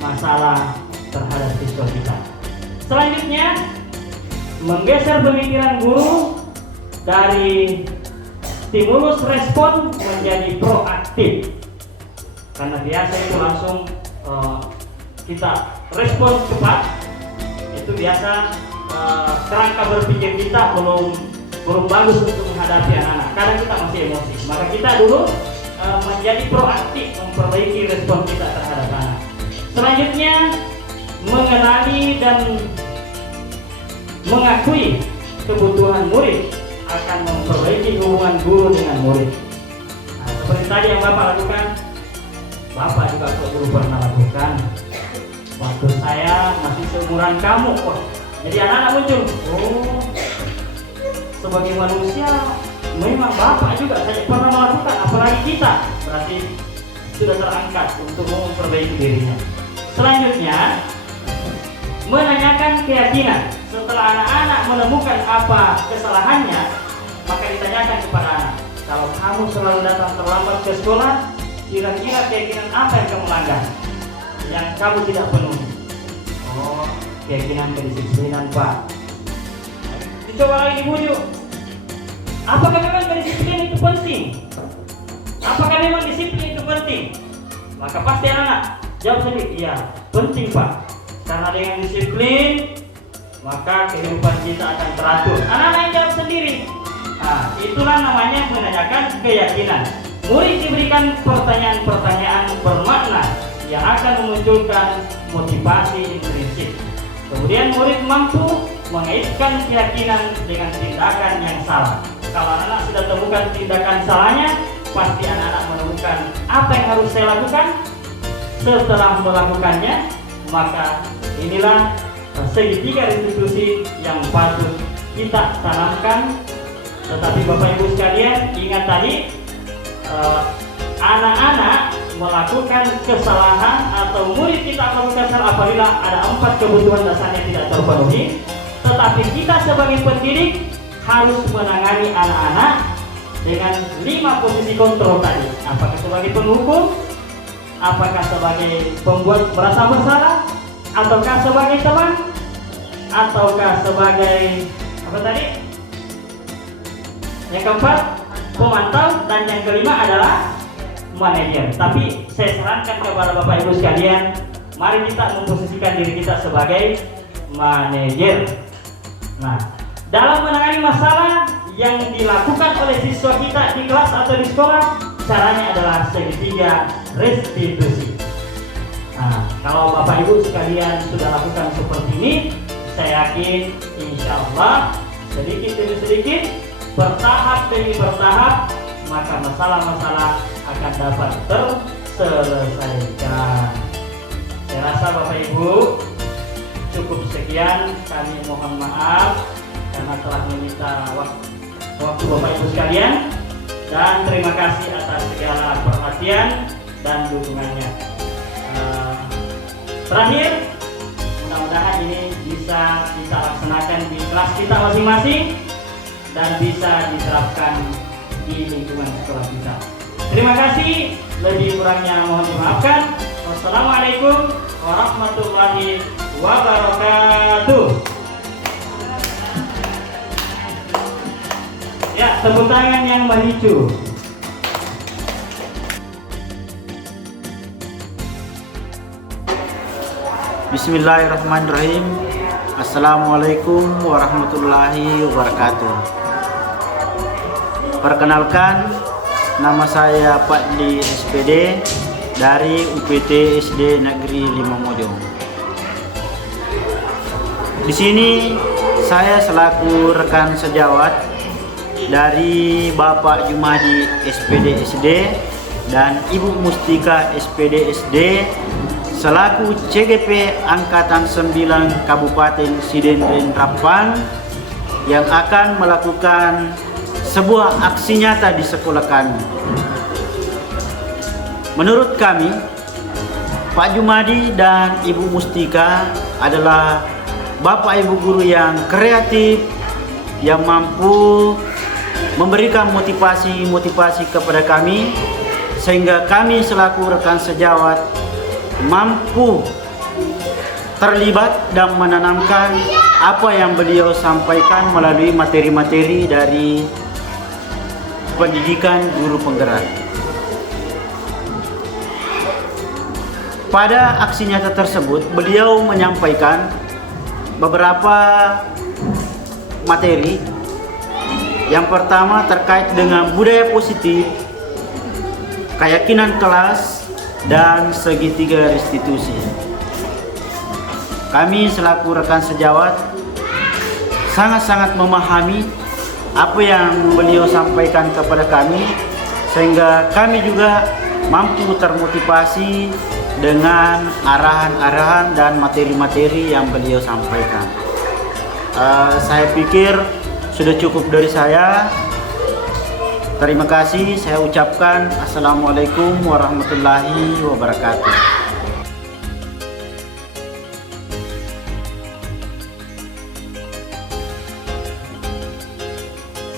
masalah terhadap siswa kita. Selanjutnya, menggeser pemikiran guru dari stimulus respon menjadi proaktif. Karena biasa itu langsung kita respon cepat, itu biasa kerangka berpikir kita belum bagus untuk menghadapi anak-anak. Kadang kita masih emosi, maka kita dulu menjadi proaktif memperbaiki respon kita terhadap anak. Selanjutnya, mengenali dan mengakui kebutuhan murid akan memperbaiki hubungan guru dengan murid. Nah, seperti tadi yang Bapak lakukan, Bapak juga kok dulu pernah lakukan. Waktu saya masih seumuran kamu kok. Jadi anak-anak muncul, oh, sebagai manusia memang Bapak juga saya pernah melakukan, apalagi kita, berarti sudah terangkat untuk memperbaiki dirinya. Selanjutnya, menanyakan keyakinan. Setelah anak-anak menemukan apa kesalahannya, maka ditanyakan kepada anak, kalau kamu selalu datang terlambat ke sekolah, kira-kira keyakinan apa yang kamu langgar, yang kamu tidak penuhi? Oh, keyakinan kedisiplinan, Pak. Dicoba lagi dibujuk, apakah memang kedisiplinan itu penting? Apakah memang disiplin itu penting? Maka pasti anak jawab sendiri, iya penting, Pak. Karena dengan disiplin maka kehidupan kita akan teratur. Anak-anak yang jawab sendiri. Nah, itulah namanya menanyakan keyakinan. Murid diberikan pertanyaan-pertanyaan bermakna yang akan memunculkan motivasi intrinsik. Kemudian murid mampu mengaitkan keyakinan dengan tindakan yang salah. Kalau anak-anak sudah temukan tindakan salahnya, pasti anak-anak menemukan apa yang harus saya lakukan. Setelah melakukannya, maka inilah segitiga restitusi yang patut kita tanamkan. Tetapi Bapak Ibu sekalian, ingat tadi anak-anak melakukan kesalahan atau murid kita melakukan kesalahan apabila ada 4 kebutuhan dasarnya tidak terpenuhi. Tetapi kita sebagai pendidik harus menangani anak-anak dengan 5 posisi kontrol tadi. Apakah sebagai penghukum, apakah sebagai pembuat merasa bersalah, ataukah sebagai teman, ataukah sebagai apa tadi? Yang keempat, pemantau, dan yang kelima adalah manajer. Tapi saya sarankan kepada Bapak Ibu sekalian, mari kita memposisikan diri kita sebagai manajer. Nah, dalam menangani masalah yang dilakukan oleh siswa kita di kelas atau di sekolah, caranya adalah segitiga restitusi. Nah, kalau Bapak Ibu sekalian sudah lakukan seperti ini, saya yakin insya Allah sedikit demi sedikit, bertahap demi bertahap, maka masalah-masalah akan dapat terselesaikan. Saya rasa Bapak Ibu cukup sekian. Kami mohon maaf karena telah meminta waktu Bapak Ibu sekalian, dan terima kasih atas segala perhatian dan dukungannya. Terakhir, mudah-mudahan ini bisa kita laksanakan di kelas kita masing-masing dan bisa diterapkan di lingkungan sekolah kita. Terima kasih, lebih kurangnya mohon dimaafkan. Wassalamualaikum warahmatullahi wabarakatuh. Ya, tepuk tangan yang mericu. Bismillahirrahmanirrahim. Assalamualaikum warahmatullahi wabarakatuh. Perkenalkan, nama saya Pak Di SPD dari UPT SD Negeri Limamojong. Di sini saya selaku rekan sejawat dari Bapak Jumadi SPD SD dan Ibu Mustika SPD SD selaku CGP Angkatan 9 Kabupaten Sidendren Rapang yang akan melakukan sebuah aksi nyata di sekolah kami. Menurut kami, Pak Jumadi dan Ibu Mustika adalah Bapak Ibu guru yang kreatif, yang mampu memberikan motivasi kepada kami, sehingga kami selaku rekan sejawat mampu terlibat dan menanamkan apa yang beliau sampaikan melalui materi-materi dari pendidikan guru penggerak. Pada aksi nyata tersebut, beliau menyampaikan beberapa materi. Yang pertama terkait dengan budaya positif, keyakinan kelas, dan segitiga restitusi. Kami selaku rekan sejawat sangat-sangat memahami apa yang beliau sampaikan kepada kami, sehingga kami juga mampu termotivasi dengan arahan-arahan dan materi-materi yang beliau sampaikan. Saya pikir sudah cukup dari saya. Terima kasih, saya ucapkan Assalamualaikum warahmatullahi wabarakatuh.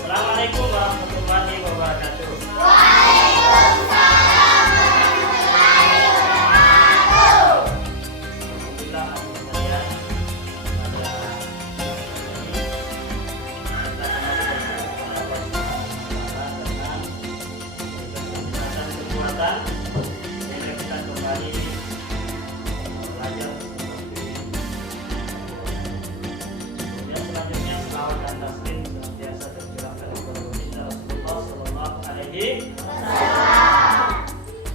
Assalamualaikum warahmatullahi wabarakatuh.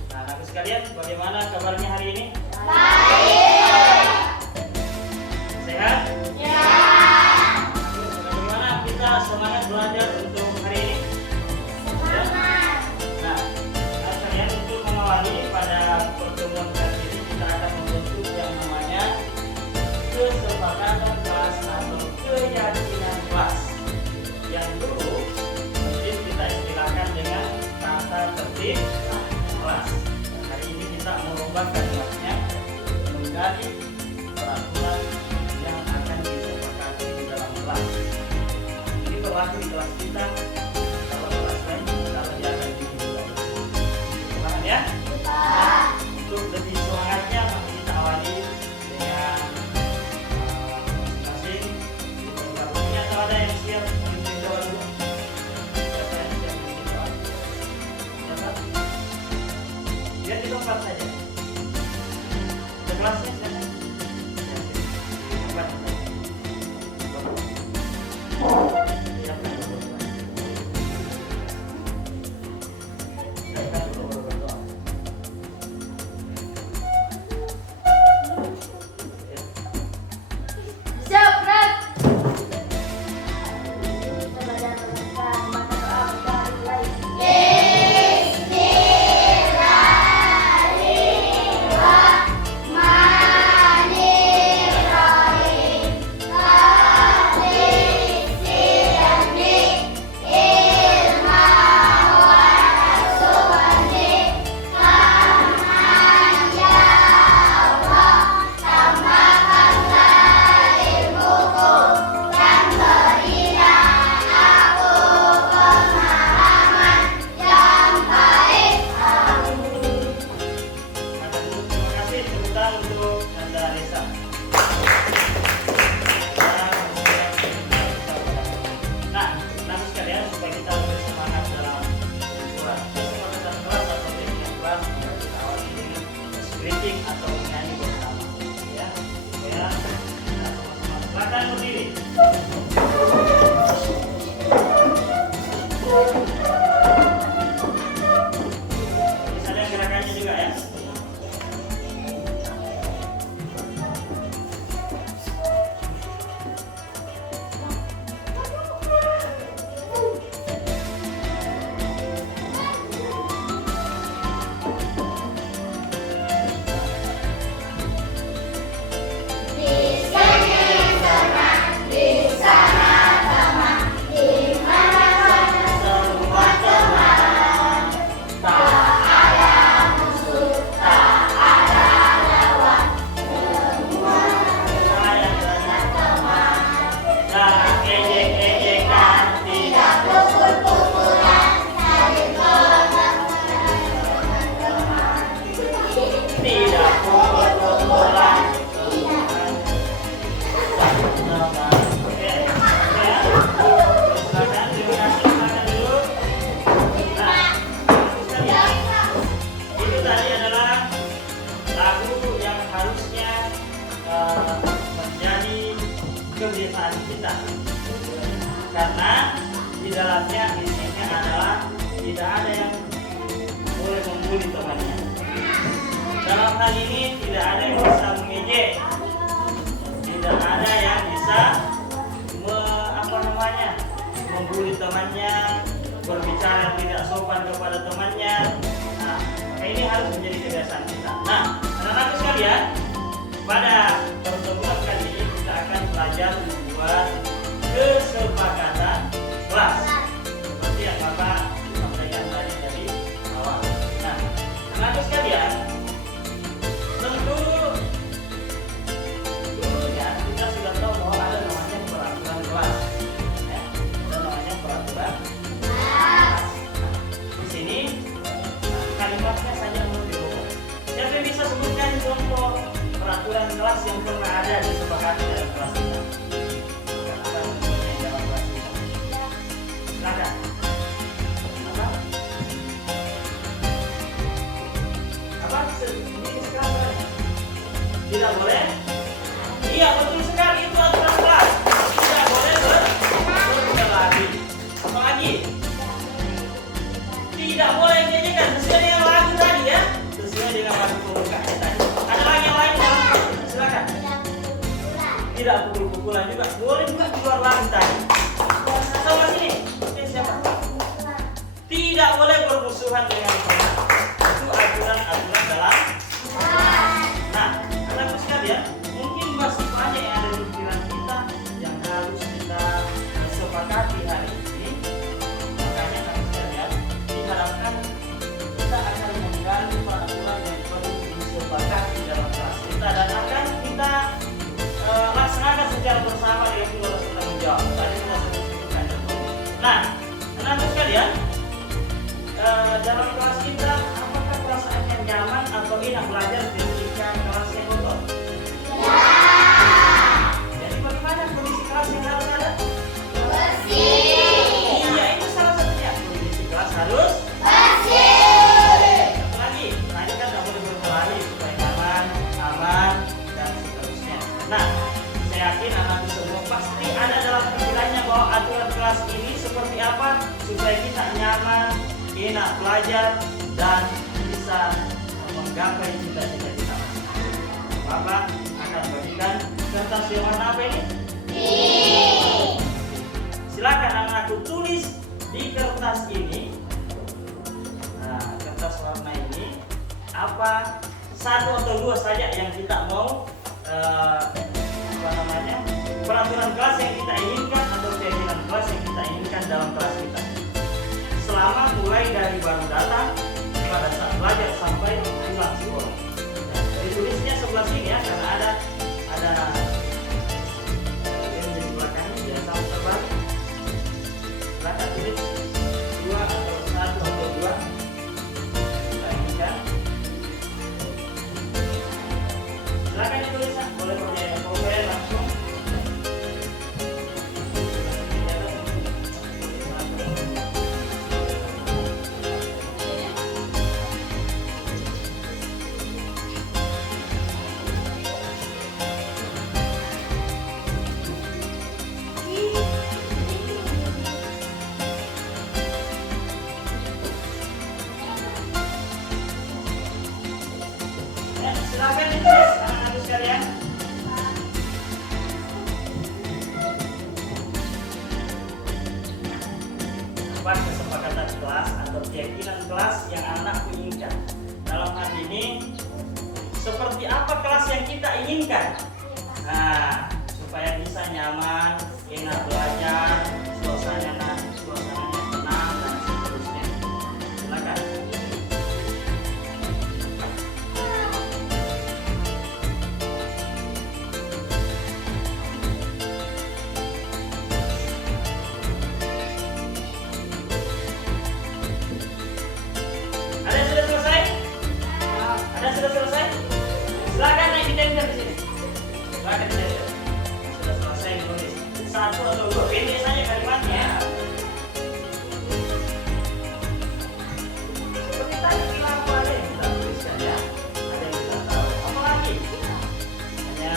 Nah, anak sekalian, bagaimana kabarnya hari ini? Baik. Sehat? Ya. Bagaimana kita semangat belajar untuk hari ini? Semangat. Nah, kalian untuk mengawali pada pertemuan kali ini kita akan membentuk yang namanya kesepakatan kelas atau keyakinan kelas. Yang dulu mungkin kita istilahkan dengan tata tertib kelas. Hari ini kita merubah kalimatnya menjadi peraturan yang akan disepakati di dalam kelas. Ini berlaku di kelas kita, kalau kelas lain kalau dia akan dibuat. Paham ya? Untuk lebih semangatnya mari kita awali dengan masing-masing. Ini atau ada yang siap memimpin doa dulu? Siapa yang siap memimpin doa? Siapa? Biar di tempat saja. Ada kelasnya siapa? Di tempat saja. Siapkan dulu. Siapkan dulu berdoa. kebiasaan kita, karena di dalamnya isinya adalah tidak ada yang boleh membuat membuli temannya. Dalam hal ini tidak ada yang bisa mengejek, tidak ada yang bisa membuli temannya, berbicara tidak sopan kepada temannya. Nah, maka ini harus menjadi kebiasaan kita. Nah, anak-anak sekalian, pada pertemuan kali ini kita akan belajar membuat kesepakatan kelas seperti yang Bapak sampaikan tadi dari awal. Nah, anak-anak sekalian, tentu dulunya kita sudah tahu bahwa ada namanya peraturan kelas. Ada namanya peraturan kelas. Di sini kalimatnya saja menurut diubah. Siapa yang bisa sebutkan contoh peraturan kelas yang pernah ada disepakati dalam kelas kita? Apa contohnya dalam kelas kita? Silakan. Apa? Apa? Ini sekarang tidak boleh? Iya, betul sekali, itu aturan kelas. Tidak boleh berbuka lagi. Apa lagi? Tidak boleh nyanyikan sesuai dengan lagu tadi ya. Sesuai dengan lagu pembukaan tadi. Ada lagi yang lain dalam kelas? Silakan. Tidak pukul-pukulan juga. Boleh juga di luar lagu tadi. Sama sini. Ini siapa? Tidak boleh bermusuhan dengan teman. Itu aturan-aturan dalam. Nah, anak-anak sekalian, mungkin masih banyak yang ada di pikiran kita yang harus kita sepakati hari ini. Makanya anak sekalian, diharapkan kita akan menggali peraturan yang perlu disepakati dalam kelas kita dan akan kita laksanakan secara bersama dengan keluarga tanggung jawab. Tadi kita sudah sebutkan contohnya. Nah, anak-anak sekalian, dalam kelas kita, apakah perasaannya nyaman atau enak belajar ketika kelasnya kotor? Jadi bagaimana kondisi kelas yang harus ada? Iya, itu salah satunya. Kondisi kelas harus satu lagi, tadi kan nggak boleh berkelahi supaya nyaman, aman, dan seterusnya. Nah, saya yakin anak-anak semua pasti ada dalam pikirannya bahwa aturan kelas ini seperti apa supaya kita nyaman, enak belajar, dan bisa menggapai cita-cita kita. Bapak akan bagikan kertas yang warna apa ini? Silakan anak-anakku tulis di kertas ini. Nah, kertas warna ini apa satu atau dua saja yang kita mau peraturan kelas yang kita inginkan atau keyakinan kelas yang kita inginkan dalam kelas kita. Selama mulai dari baru datang pada saat belajar sampai pulang sekolah. Ditulisnya sebelah sini ya, karena ada yang di belakangnya biasa terbalik. Silakan tulis dua atau satu atau dua. Kita inginkan. Silakan ditulis, boleh pakai langsung. Silakan ditulis anak-anak sekalian. Apa kesepakatan kelas atau keyakinan kelas yang anak inginkan? Dalam hal ini, seperti apa kelas yang kita inginkan? Nah, supaya bisa nyaman, enak belajar, suasananya tenang dan seterusnya. Silakan. Sudah selesai? Silakan naik di tender di sini. Silakan di tender. Sudah selesai menulis. Satu atau dua pendek saja kalimatnya. Seperti tadi bilang ada yang kita tuliskan ya. Ada yang kita tahu. Apa lagi? Hanya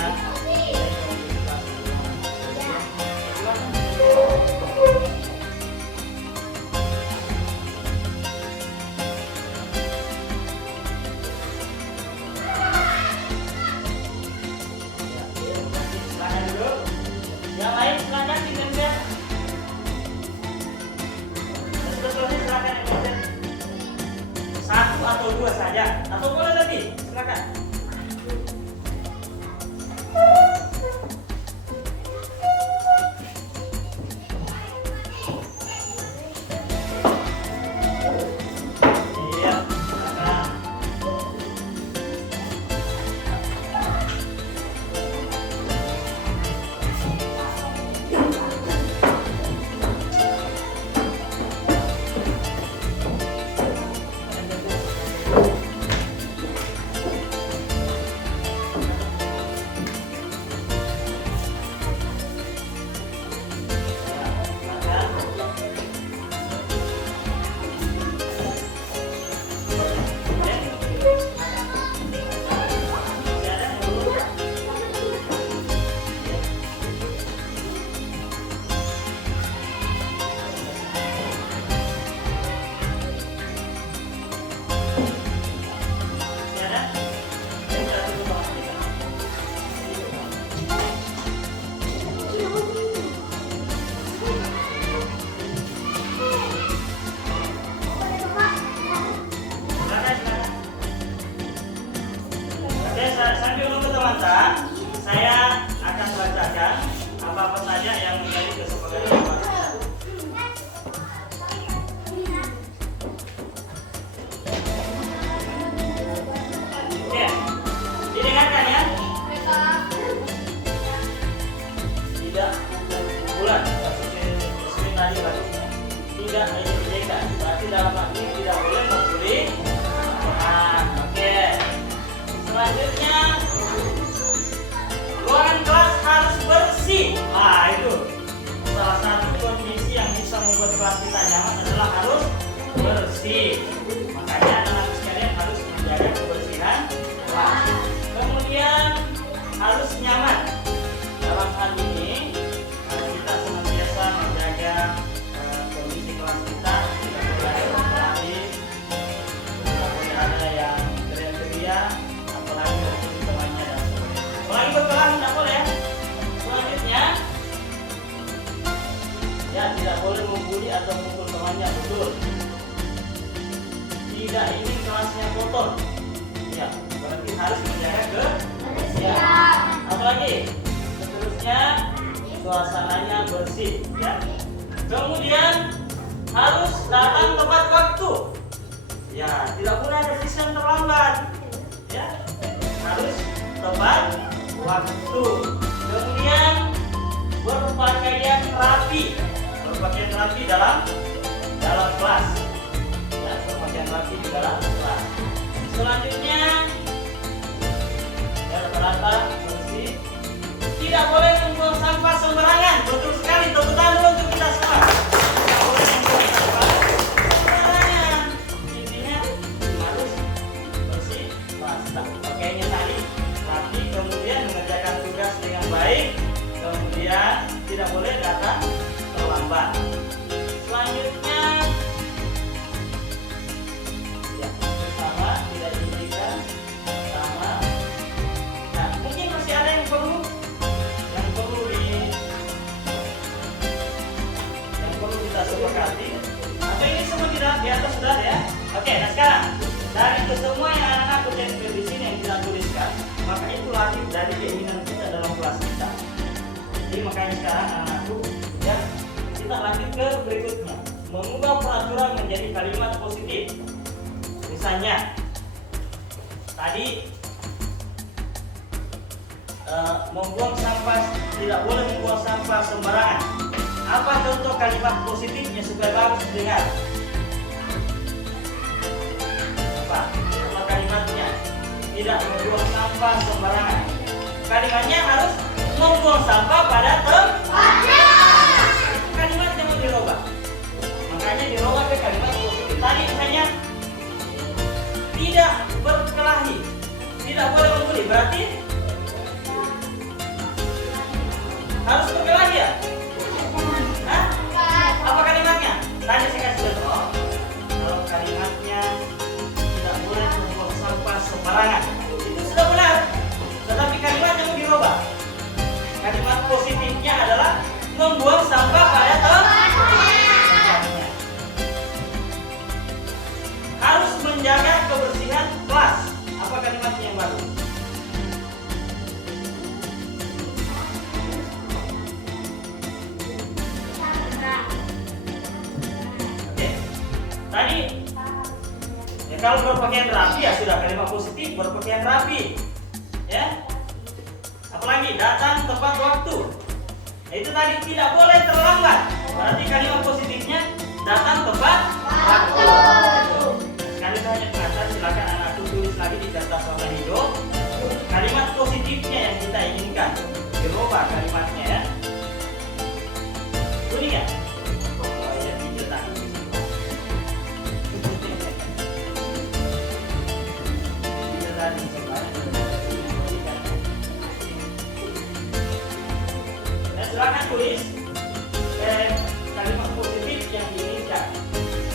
sambil menunggu teman-teman, saya akan bacakan apa-apa saja yang menjadi kesepakatan kita. Oke, didengarkan ya. Tidak bulan, resmi tadi barunya. Tidak menyediakan, berarti dalam hal ini tidak boleh membeli. Oke. Selanjutnya, ruangan kelas harus bersih. Itu salah satu kondisi yang bisa membuat kelas kita nyaman adalah harus bersih. Makanya anak-anak sekalian harus menjaga kebersihan kelas. Kemudian harus nyaman. Dalam hal ini kita senantiasa menjaga kondisi kelas kita, tidak boleh ada berkelahi, tidak boleh ada yang teriak-teriak, apalagi membuli temannya dan sebagainya. Apalagi berkelahi tidak boleh. Selanjutnya, ya tidak boleh membuli atau memukul temannya, betul. Tidak ingin kelasnya kotor, ya berarti harus menjaga kebersihan. Apalagi seterusnya suasananya bersih, ya. Kemudian harus datang tepat waktu, ya tidak boleh ada sistem terlambat, ya harus tepat waktu. Kemudian berpakaian rapi dalam kelas, ya berpakaian rapi di dalam kelas. Selanjutnya, ya rata-rata bersih. Tidak boleh membuang sampah sembarangan. Betul sekali, tepuk tangan dulu untuk kita semua. Tidak boleh membuang sampah sembarangan. Intinya harus bersih, basah. Pakainya tadi rapi, kemudian mengerjakan tugas dengan baik, kemudian tidak boleh datang terlambat. Selanjutnya, ya sama, tidak diinginkan sama. Nah, mungkin masih ada yang perlu kita sepakati, atau ini semua tidak di atas sudah ya. Oke, nah sekarang dari semua yang anak-anak kerja di sini yang kita tuliskan, maka itu lagi dari keinginan kita dalam kelas kita. Jadi makanya sekarang anak-anakku, ya kita lanjut ke berikutnya, mengubah peraturan menjadi kalimat positif. Misalnya tadi membuang sampah, tidak boleh membuang sampah sembarangan. Apa contoh kalimat positifnya supaya bagus didengar? Apa kalimatnya? Tidak membuang sampah sembarangan. Kalimatnya harus membuang sampah pada tempatnya. Itu kalimatnya mau dirubah. Makanya dirubah ke kalimat positif. Tadi misalnya tidak berkelahi, tidak boleh membuli, berarti harus berkelahi ya? Hah? Apa kalimatnya? Tadi saya kasih contoh. Kalau kalimatnya tidak boleh membuang sampah sembarangan, itu sudah benar. Tetapi kalimatnya mau dirubah. Kalimat positifnya adalah membuang sampah pada tempatnya. Harus menjaga kebersihan kelas. Apa kalimatnya yang baru? Tadi ya kalau berpakaian rapi ya sudah kalimat positif, berpakaian rapi, ya. Apalagi datang tepat waktu. Ya, itu tadi tidak boleh terlambat. Berarti kalimat positifnya datang tepat waktu. Sekali hanya pengantar, silakan anak tulis lagi di kertas warna hijau. Kalimat positifnya yang kita inginkan dirubah kalimatnya ya. Kuning ya? Oh ya, hijau tadi. Dan silakan tulis kalimat positif yang diinginkan.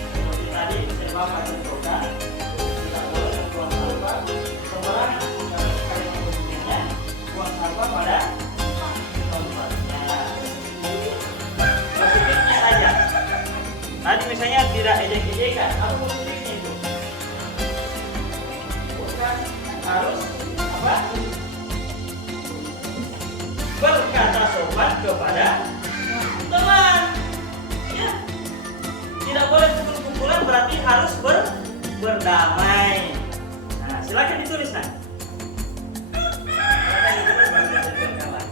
Seperti tadi saya bapak contohkan, tidak boleh membuang sampah sembarangan. Kalimat positifnya buang sampah pada tempatnya. Positifnya saja. Tadi misalnya tidak ejek-ejekan, apa positifnya itu? Bukan harus apa? Berkata sopan kepada teman. Ya. Tidak boleh pukul-pukulan, berarti harus berdamai. Nah, silakan ditulis nah. Silakan ditulis baru bisa diterkalah.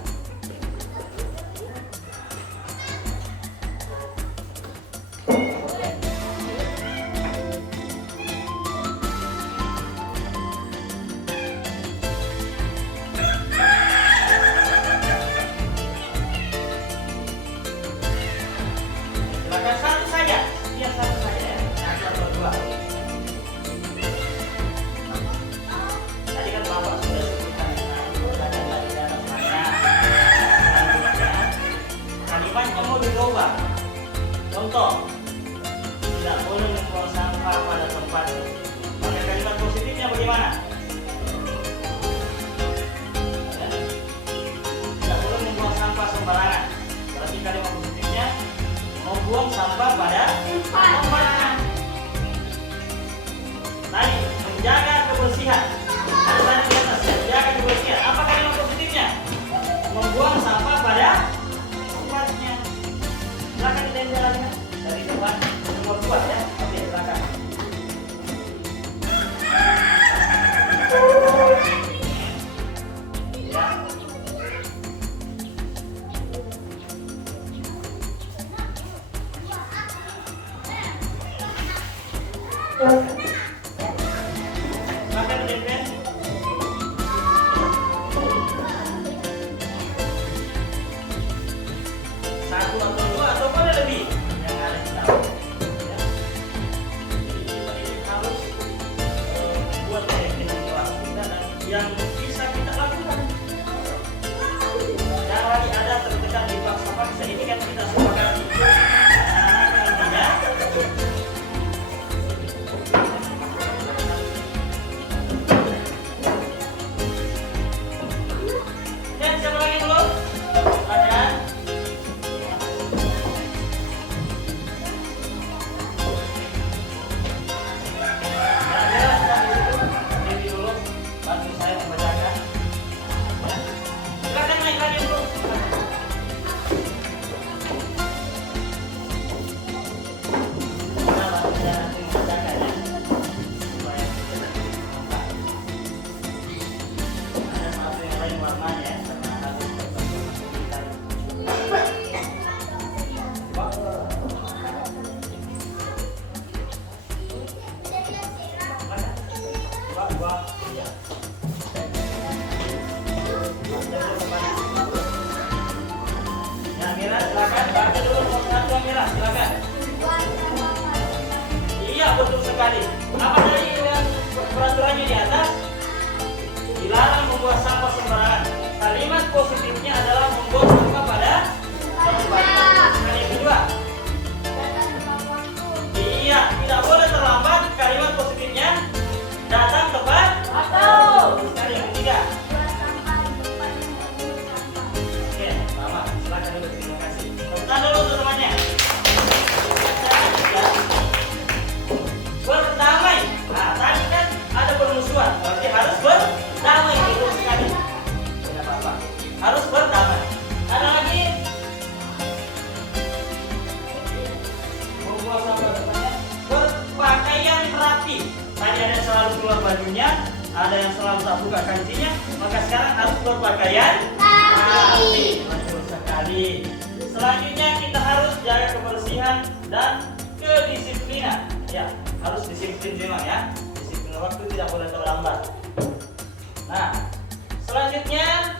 Silakan satu saja. Setiap satu saja ya. Satu atau dua. Tadi kan Bapak sudah sebutkan tadi di atas mana. Selanjutnya kalimatnya mau dirubah. Contoh, tidak boleh membuang sampah pada tempatnya. Maka kalimat positifnya bagaimana? Ya. Tidak boleh membuang sampah sembarangan. Berarti kalimat positifnya membuang sampah pada tempatnya. Tadi menjaga kebersihan. Ada tadi di atas ya, menjaga kebersihan. Apa kalimat positifnya? Membuang sampah pada tempatnya. Silakan ditempel lagi kan? Dari depan nomor 2 ya. Oke, silakan. Ya. Silakan ditempel. Satu atau dua atau boleh lebih yang ada di dalam. Ya. Jadi kita ini harus buat kehidupan kita dan yang bisa kita lakukan. Yang lagi ada tertekan di bangsa bangsa ini kan kita sepakati. Intinya. Dan siapa lagi dulu? Ada. Bantu saya membacakan. Silakan naik lagi dulu. Kita bantu saya nanti membacakan ya. Supaya kita nanti nampak. Ada satu yang lain warnanya ya, karena harus dicari. Dua. Yang merah silakan, baca dulu nomor 1 yang merah silakan. Iya betul sekali. Apa tadi yang peraturannya di atas? Dilarang membuang sampah sembarangan. Kalimat positifnya adalah membuang sampah pada tempatnya. Yang kedua, iya tidak boleh terlambat. Kalimat positifnya datang tepat atau. Sekali yang ketiga. Oke, sama. Silakan dulu. Terima kasih. Tepuk dulu untuk temannya. Berdamai. Nah, tadi kan ada permusuhan. Berarti harus berdamai. Betul sekali. Tidak apa-apa. Harus berdamai. Ada lagi? Membuang sampah depannya. Berpakaian rapi. Tadi ada yang selalu keluar bajunya, ada yang selalu tak buka kancinya, maka sekarang harus berpakaian rapi. Betul sekali. Selanjutnya kita harus jaga kebersihan dan kedisiplinan. Ya, harus disiplin memang ya. Disiplin waktu tidak boleh terlambat. Nah, selanjutnya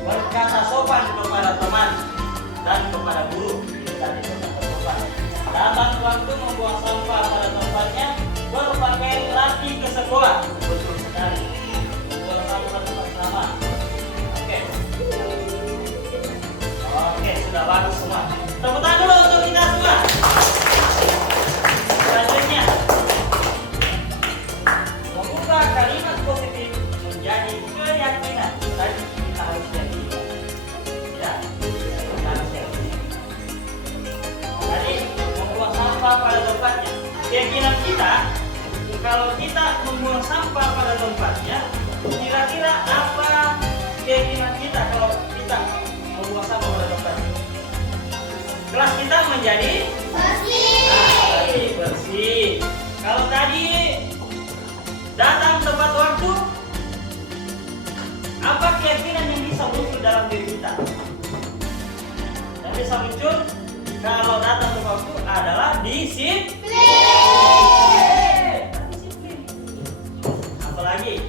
berkata sopan kepada teman dan kepada guru. Tadi berkata sopan. Dapat waktu membuang sampah pada tempatnya, berpakaian rapi ke sekolah. Betul sekali. Membuang sampah tempat sama. Oke. Oke, sudah bagus semua. Tepuk tangan dulu untuk kita semua. Selanjutnya, membuka kalimat positif menjadi keyakinan. Tadi kita harus yakin. Ya, kita harus yakin. Tadi membuang sampah pada tempatnya. Keyakinan kita kalau kita membuang sampah pada tempatnya, kira-kira apa keyakinan kita kalau kita membuang sampah pada tempatnya? Kelas kita menjadi bersih. Kalau tadi datang tepat waktu, apa keyakinan yang bisa muncul dalam diri kita? Yang bisa muncul kalau datang tepat waktu adalah disiplin. Apalagi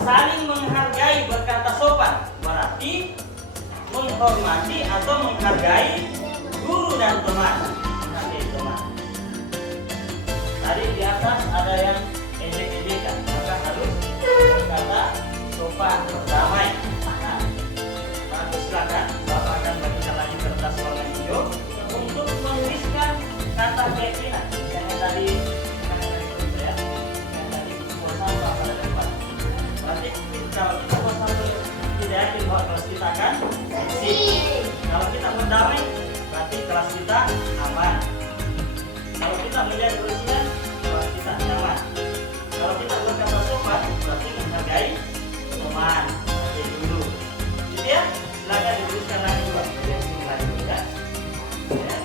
saling menghargai, berkata sopan, berarti menghormati atau menghargai guru dan teman. Tadi di atas ada yang ejek-ejekan, maka harus berkata sopan, berdamai. Nah, silakan Bapak akan bagikan lagi kertas warna hijau untuk menuliskan kata keyakinan. Misalnya tadi ya, yang tadi buang sampah pada tempat. Berarti kalau kita buang sampah tidak yakin bahwa kelas kita akan bersih. Kalau kita berdamai, berarti kelas kita aman. Kalau kita menjaga kebersihan, kelas kita nyaman. Kalau kita berkata sopan, berarti menghargai teman, menghargai guru. Gitu ya? Silakan dituliskan lagi juga. Ya.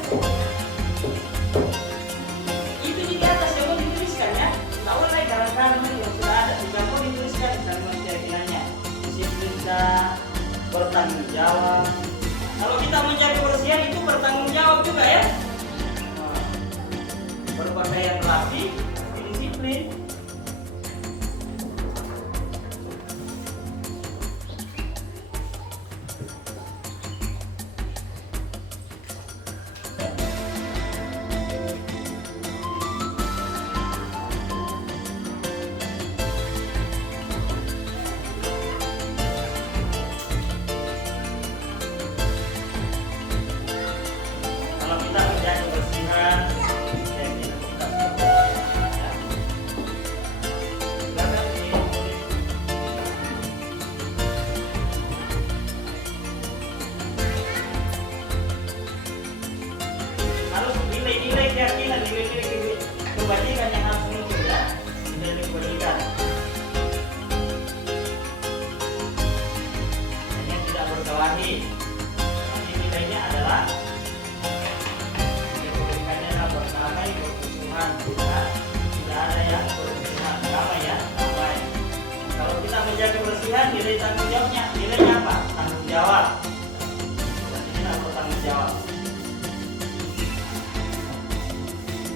Itu di atas yang mau dituliskan ya. Tak boleh karena yang sudah ada. Tidak mau dituliskan kalimat keyakinannya. Disiplin kita, bertanggung jawab. Kalau kita menjaga kebersihan itu bertanggung jawab juga ya. Berpakaian rapi, disiplin. Kalau kita menjaga kebersihan, nilai-nilai keyakinan, nilai-nilai kebajikan yang harus muncul ya, nilai-nilai kebajikan yang tidak berkelahi. Nilainya adalah kebajikannya adalah berdamai, berkerusuhan, tidak ada yang berkerusuhan, damai ya, damai. Kalau kita menjaga kebersihan, nilai tanggung jawabnya, nilainya apa? Tanggung jawab. Berarti kita bertanggung jawab.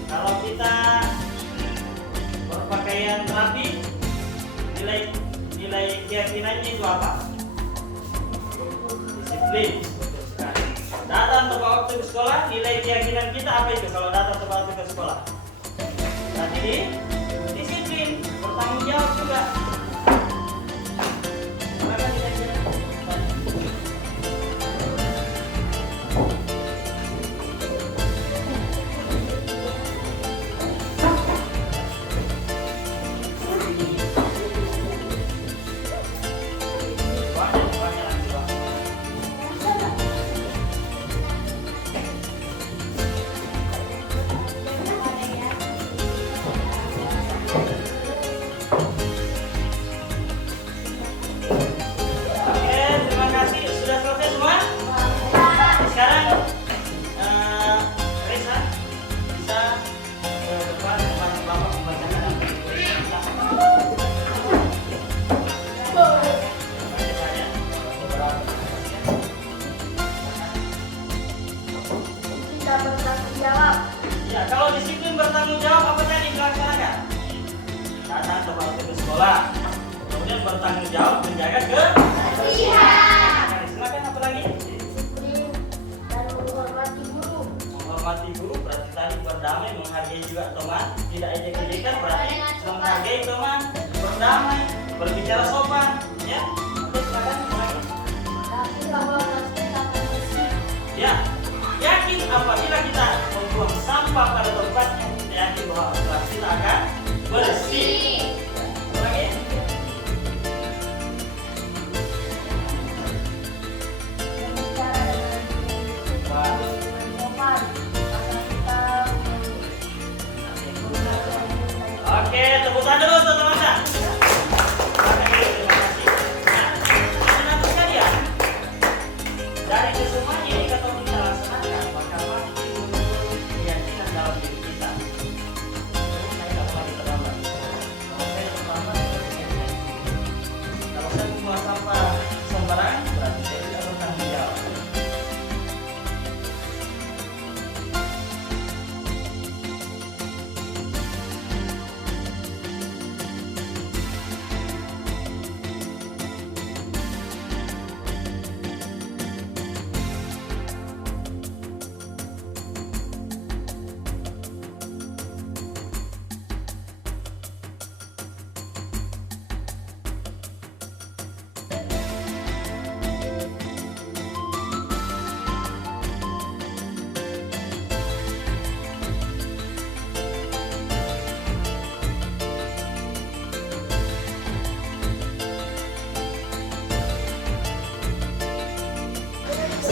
Kalau kita berpakaian rapi, nilai keyakinannya itu apa? Disiplin. Datang tepat waktu ke sekolah, nilai keyakinan kita apa itu kalau datang tepat waktu ke sekolah? Berarti disiplin, bertanggung jawab juga. Ya, kalau disiplin bertanggung jawab apa tadi dilaksanakan? Datang tepat waktu ke sekolah, kemudian bertanggung jawab menjaga kebersihan. Silakan apa lagi? Disiplin dan menghormati guru. Menghormati guru berarti tadi berdamai, menghargai juga teman, tidak ejek-ejekan berarti menghargai teman, berdamai, berbicara sopan, ya. Oke, silakan apa lagi? Tapi bahwa kelasnya akan bersih. Ya, yakin apabila kita membuang sampah pada tempatnya, kita yakin bahwa kelas kita akan bersih. Apa lagi? Berbicara dengan sopan, agar kita Oke,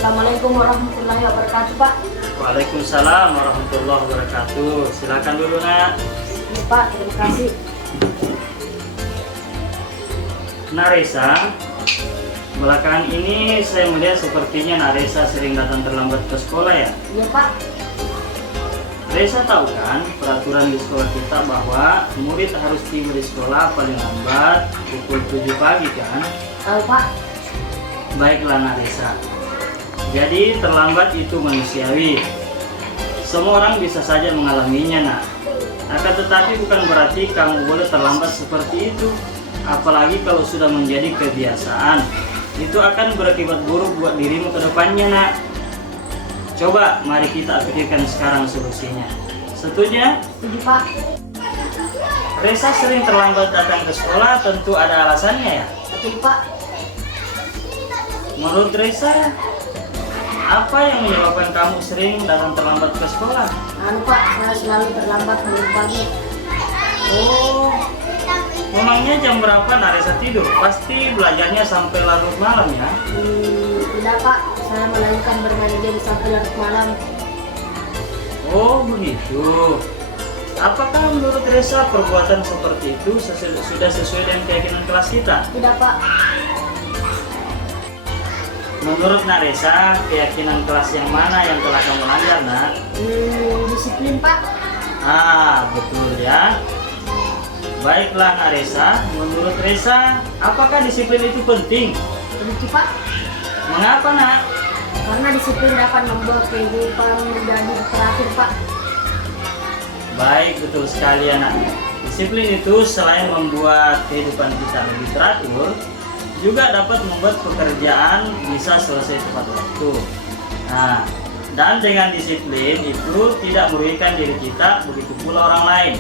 Assalamualaikum warahmatullahi wabarakatuh, Pak. Waalaikumsalam warahmatullahi wabarakatuh. Silakan dulu, Nak. Ya, Pak, terima kasih. Naresa, belakangan ini saya melihat sepertinya Naresa sering datang terlambat ke sekolah ya. Iya, Pak. Resa tahu kan peraturan di sekolah kita bahwa murid harus tiba di sekolah paling lambat pukul 7 pagi kan? Tahu, Pak. Baiklah Naresa. Jadi terlambat itu manusiawi. Semua orang bisa saja mengalaminya, Nak. Akan tetapi bukan berarti kamu boleh terlambat seperti itu. Apalagi kalau sudah menjadi kebiasaan. Itu akan berakibat buruk buat dirimu ke depannya, Nak. Coba mari kita pikirkan sekarang solusinya. Setuju? Setuju, Pak. Resa sering terlambat datang ke sekolah, tentu ada alasannya ya. Setuju, Pak. Menurut Resa, apa yang menyebabkan kamu sering datang terlambat ke sekolah? Pak, saya selalu terlambat bangun pagi. Oh, memangnya jam berapa Naresa tidur? Pasti belajarnya sampai larut malam ya? Tidak, Pak. Saya melakukan bermain game sampai larut malam. Oh begitu. Apakah menurut Resa perbuatan seperti itu sudah sesuai dengan keyakinan kelas kita? Tidak, Pak. Menurut Naresa, keyakinan kelas yang mana yang telah kamu langgar, Nak? Disiplin, Pak. Ah, betul ya. Baiklah Naresa, menurut Resa, apakah disiplin itu penting? Setuju, Pak. Mengapa, Nak? Karena disiplin dapat membuat kehidupan menjadi teratur, Pak. Baik, betul sekali anak. Disiplin itu selain membuat kehidupan kita lebih teratur, juga dapat membuat pekerjaan bisa selesai tepat waktu. Nah, dan dengan disiplin itu tidak merugikan diri kita, begitu pula orang lain.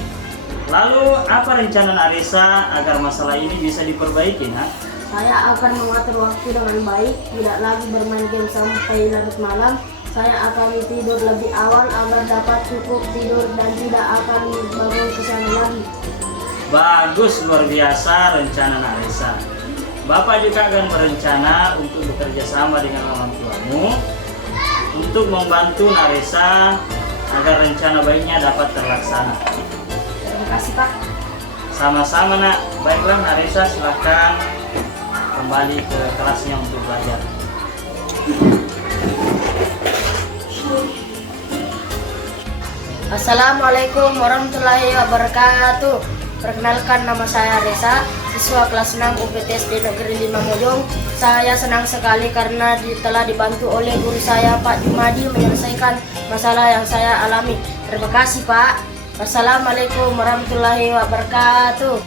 Lalu, apa rencana Naresa agar masalah ini bisa diperbaiki, Nak? Saya akan mengatur waktu dengan baik, tidak lagi bermain game sampai larut malam. Saya akan tidur lebih awal agar dapat cukup tidur dan tidak akan bangun kesiangan lagi. Bagus, luar biasa rencana Naresa. Bapak juga akan berencana untuk bekerja sama dengan orang tuamu untuk membantu Naresa agar rencana baiknya dapat terlaksana. Terima kasih, Pak. Sama-sama, Nak. Baiklah Naresa, silahkan kembali ke kelasnya untuk belajar. Assalamualaikum warahmatullahi wabarakatuh. Perkenalkan, nama saya Resa, siswa kelas 6 UPT SD Negeri 5 Mojong. Saya senang sekali karena telah dibantu oleh guru saya Pak Jumadi menyelesaikan masalah yang saya alami. Terima kasih, Pak. Wassalamualaikum warahmatullahi wabarakatuh.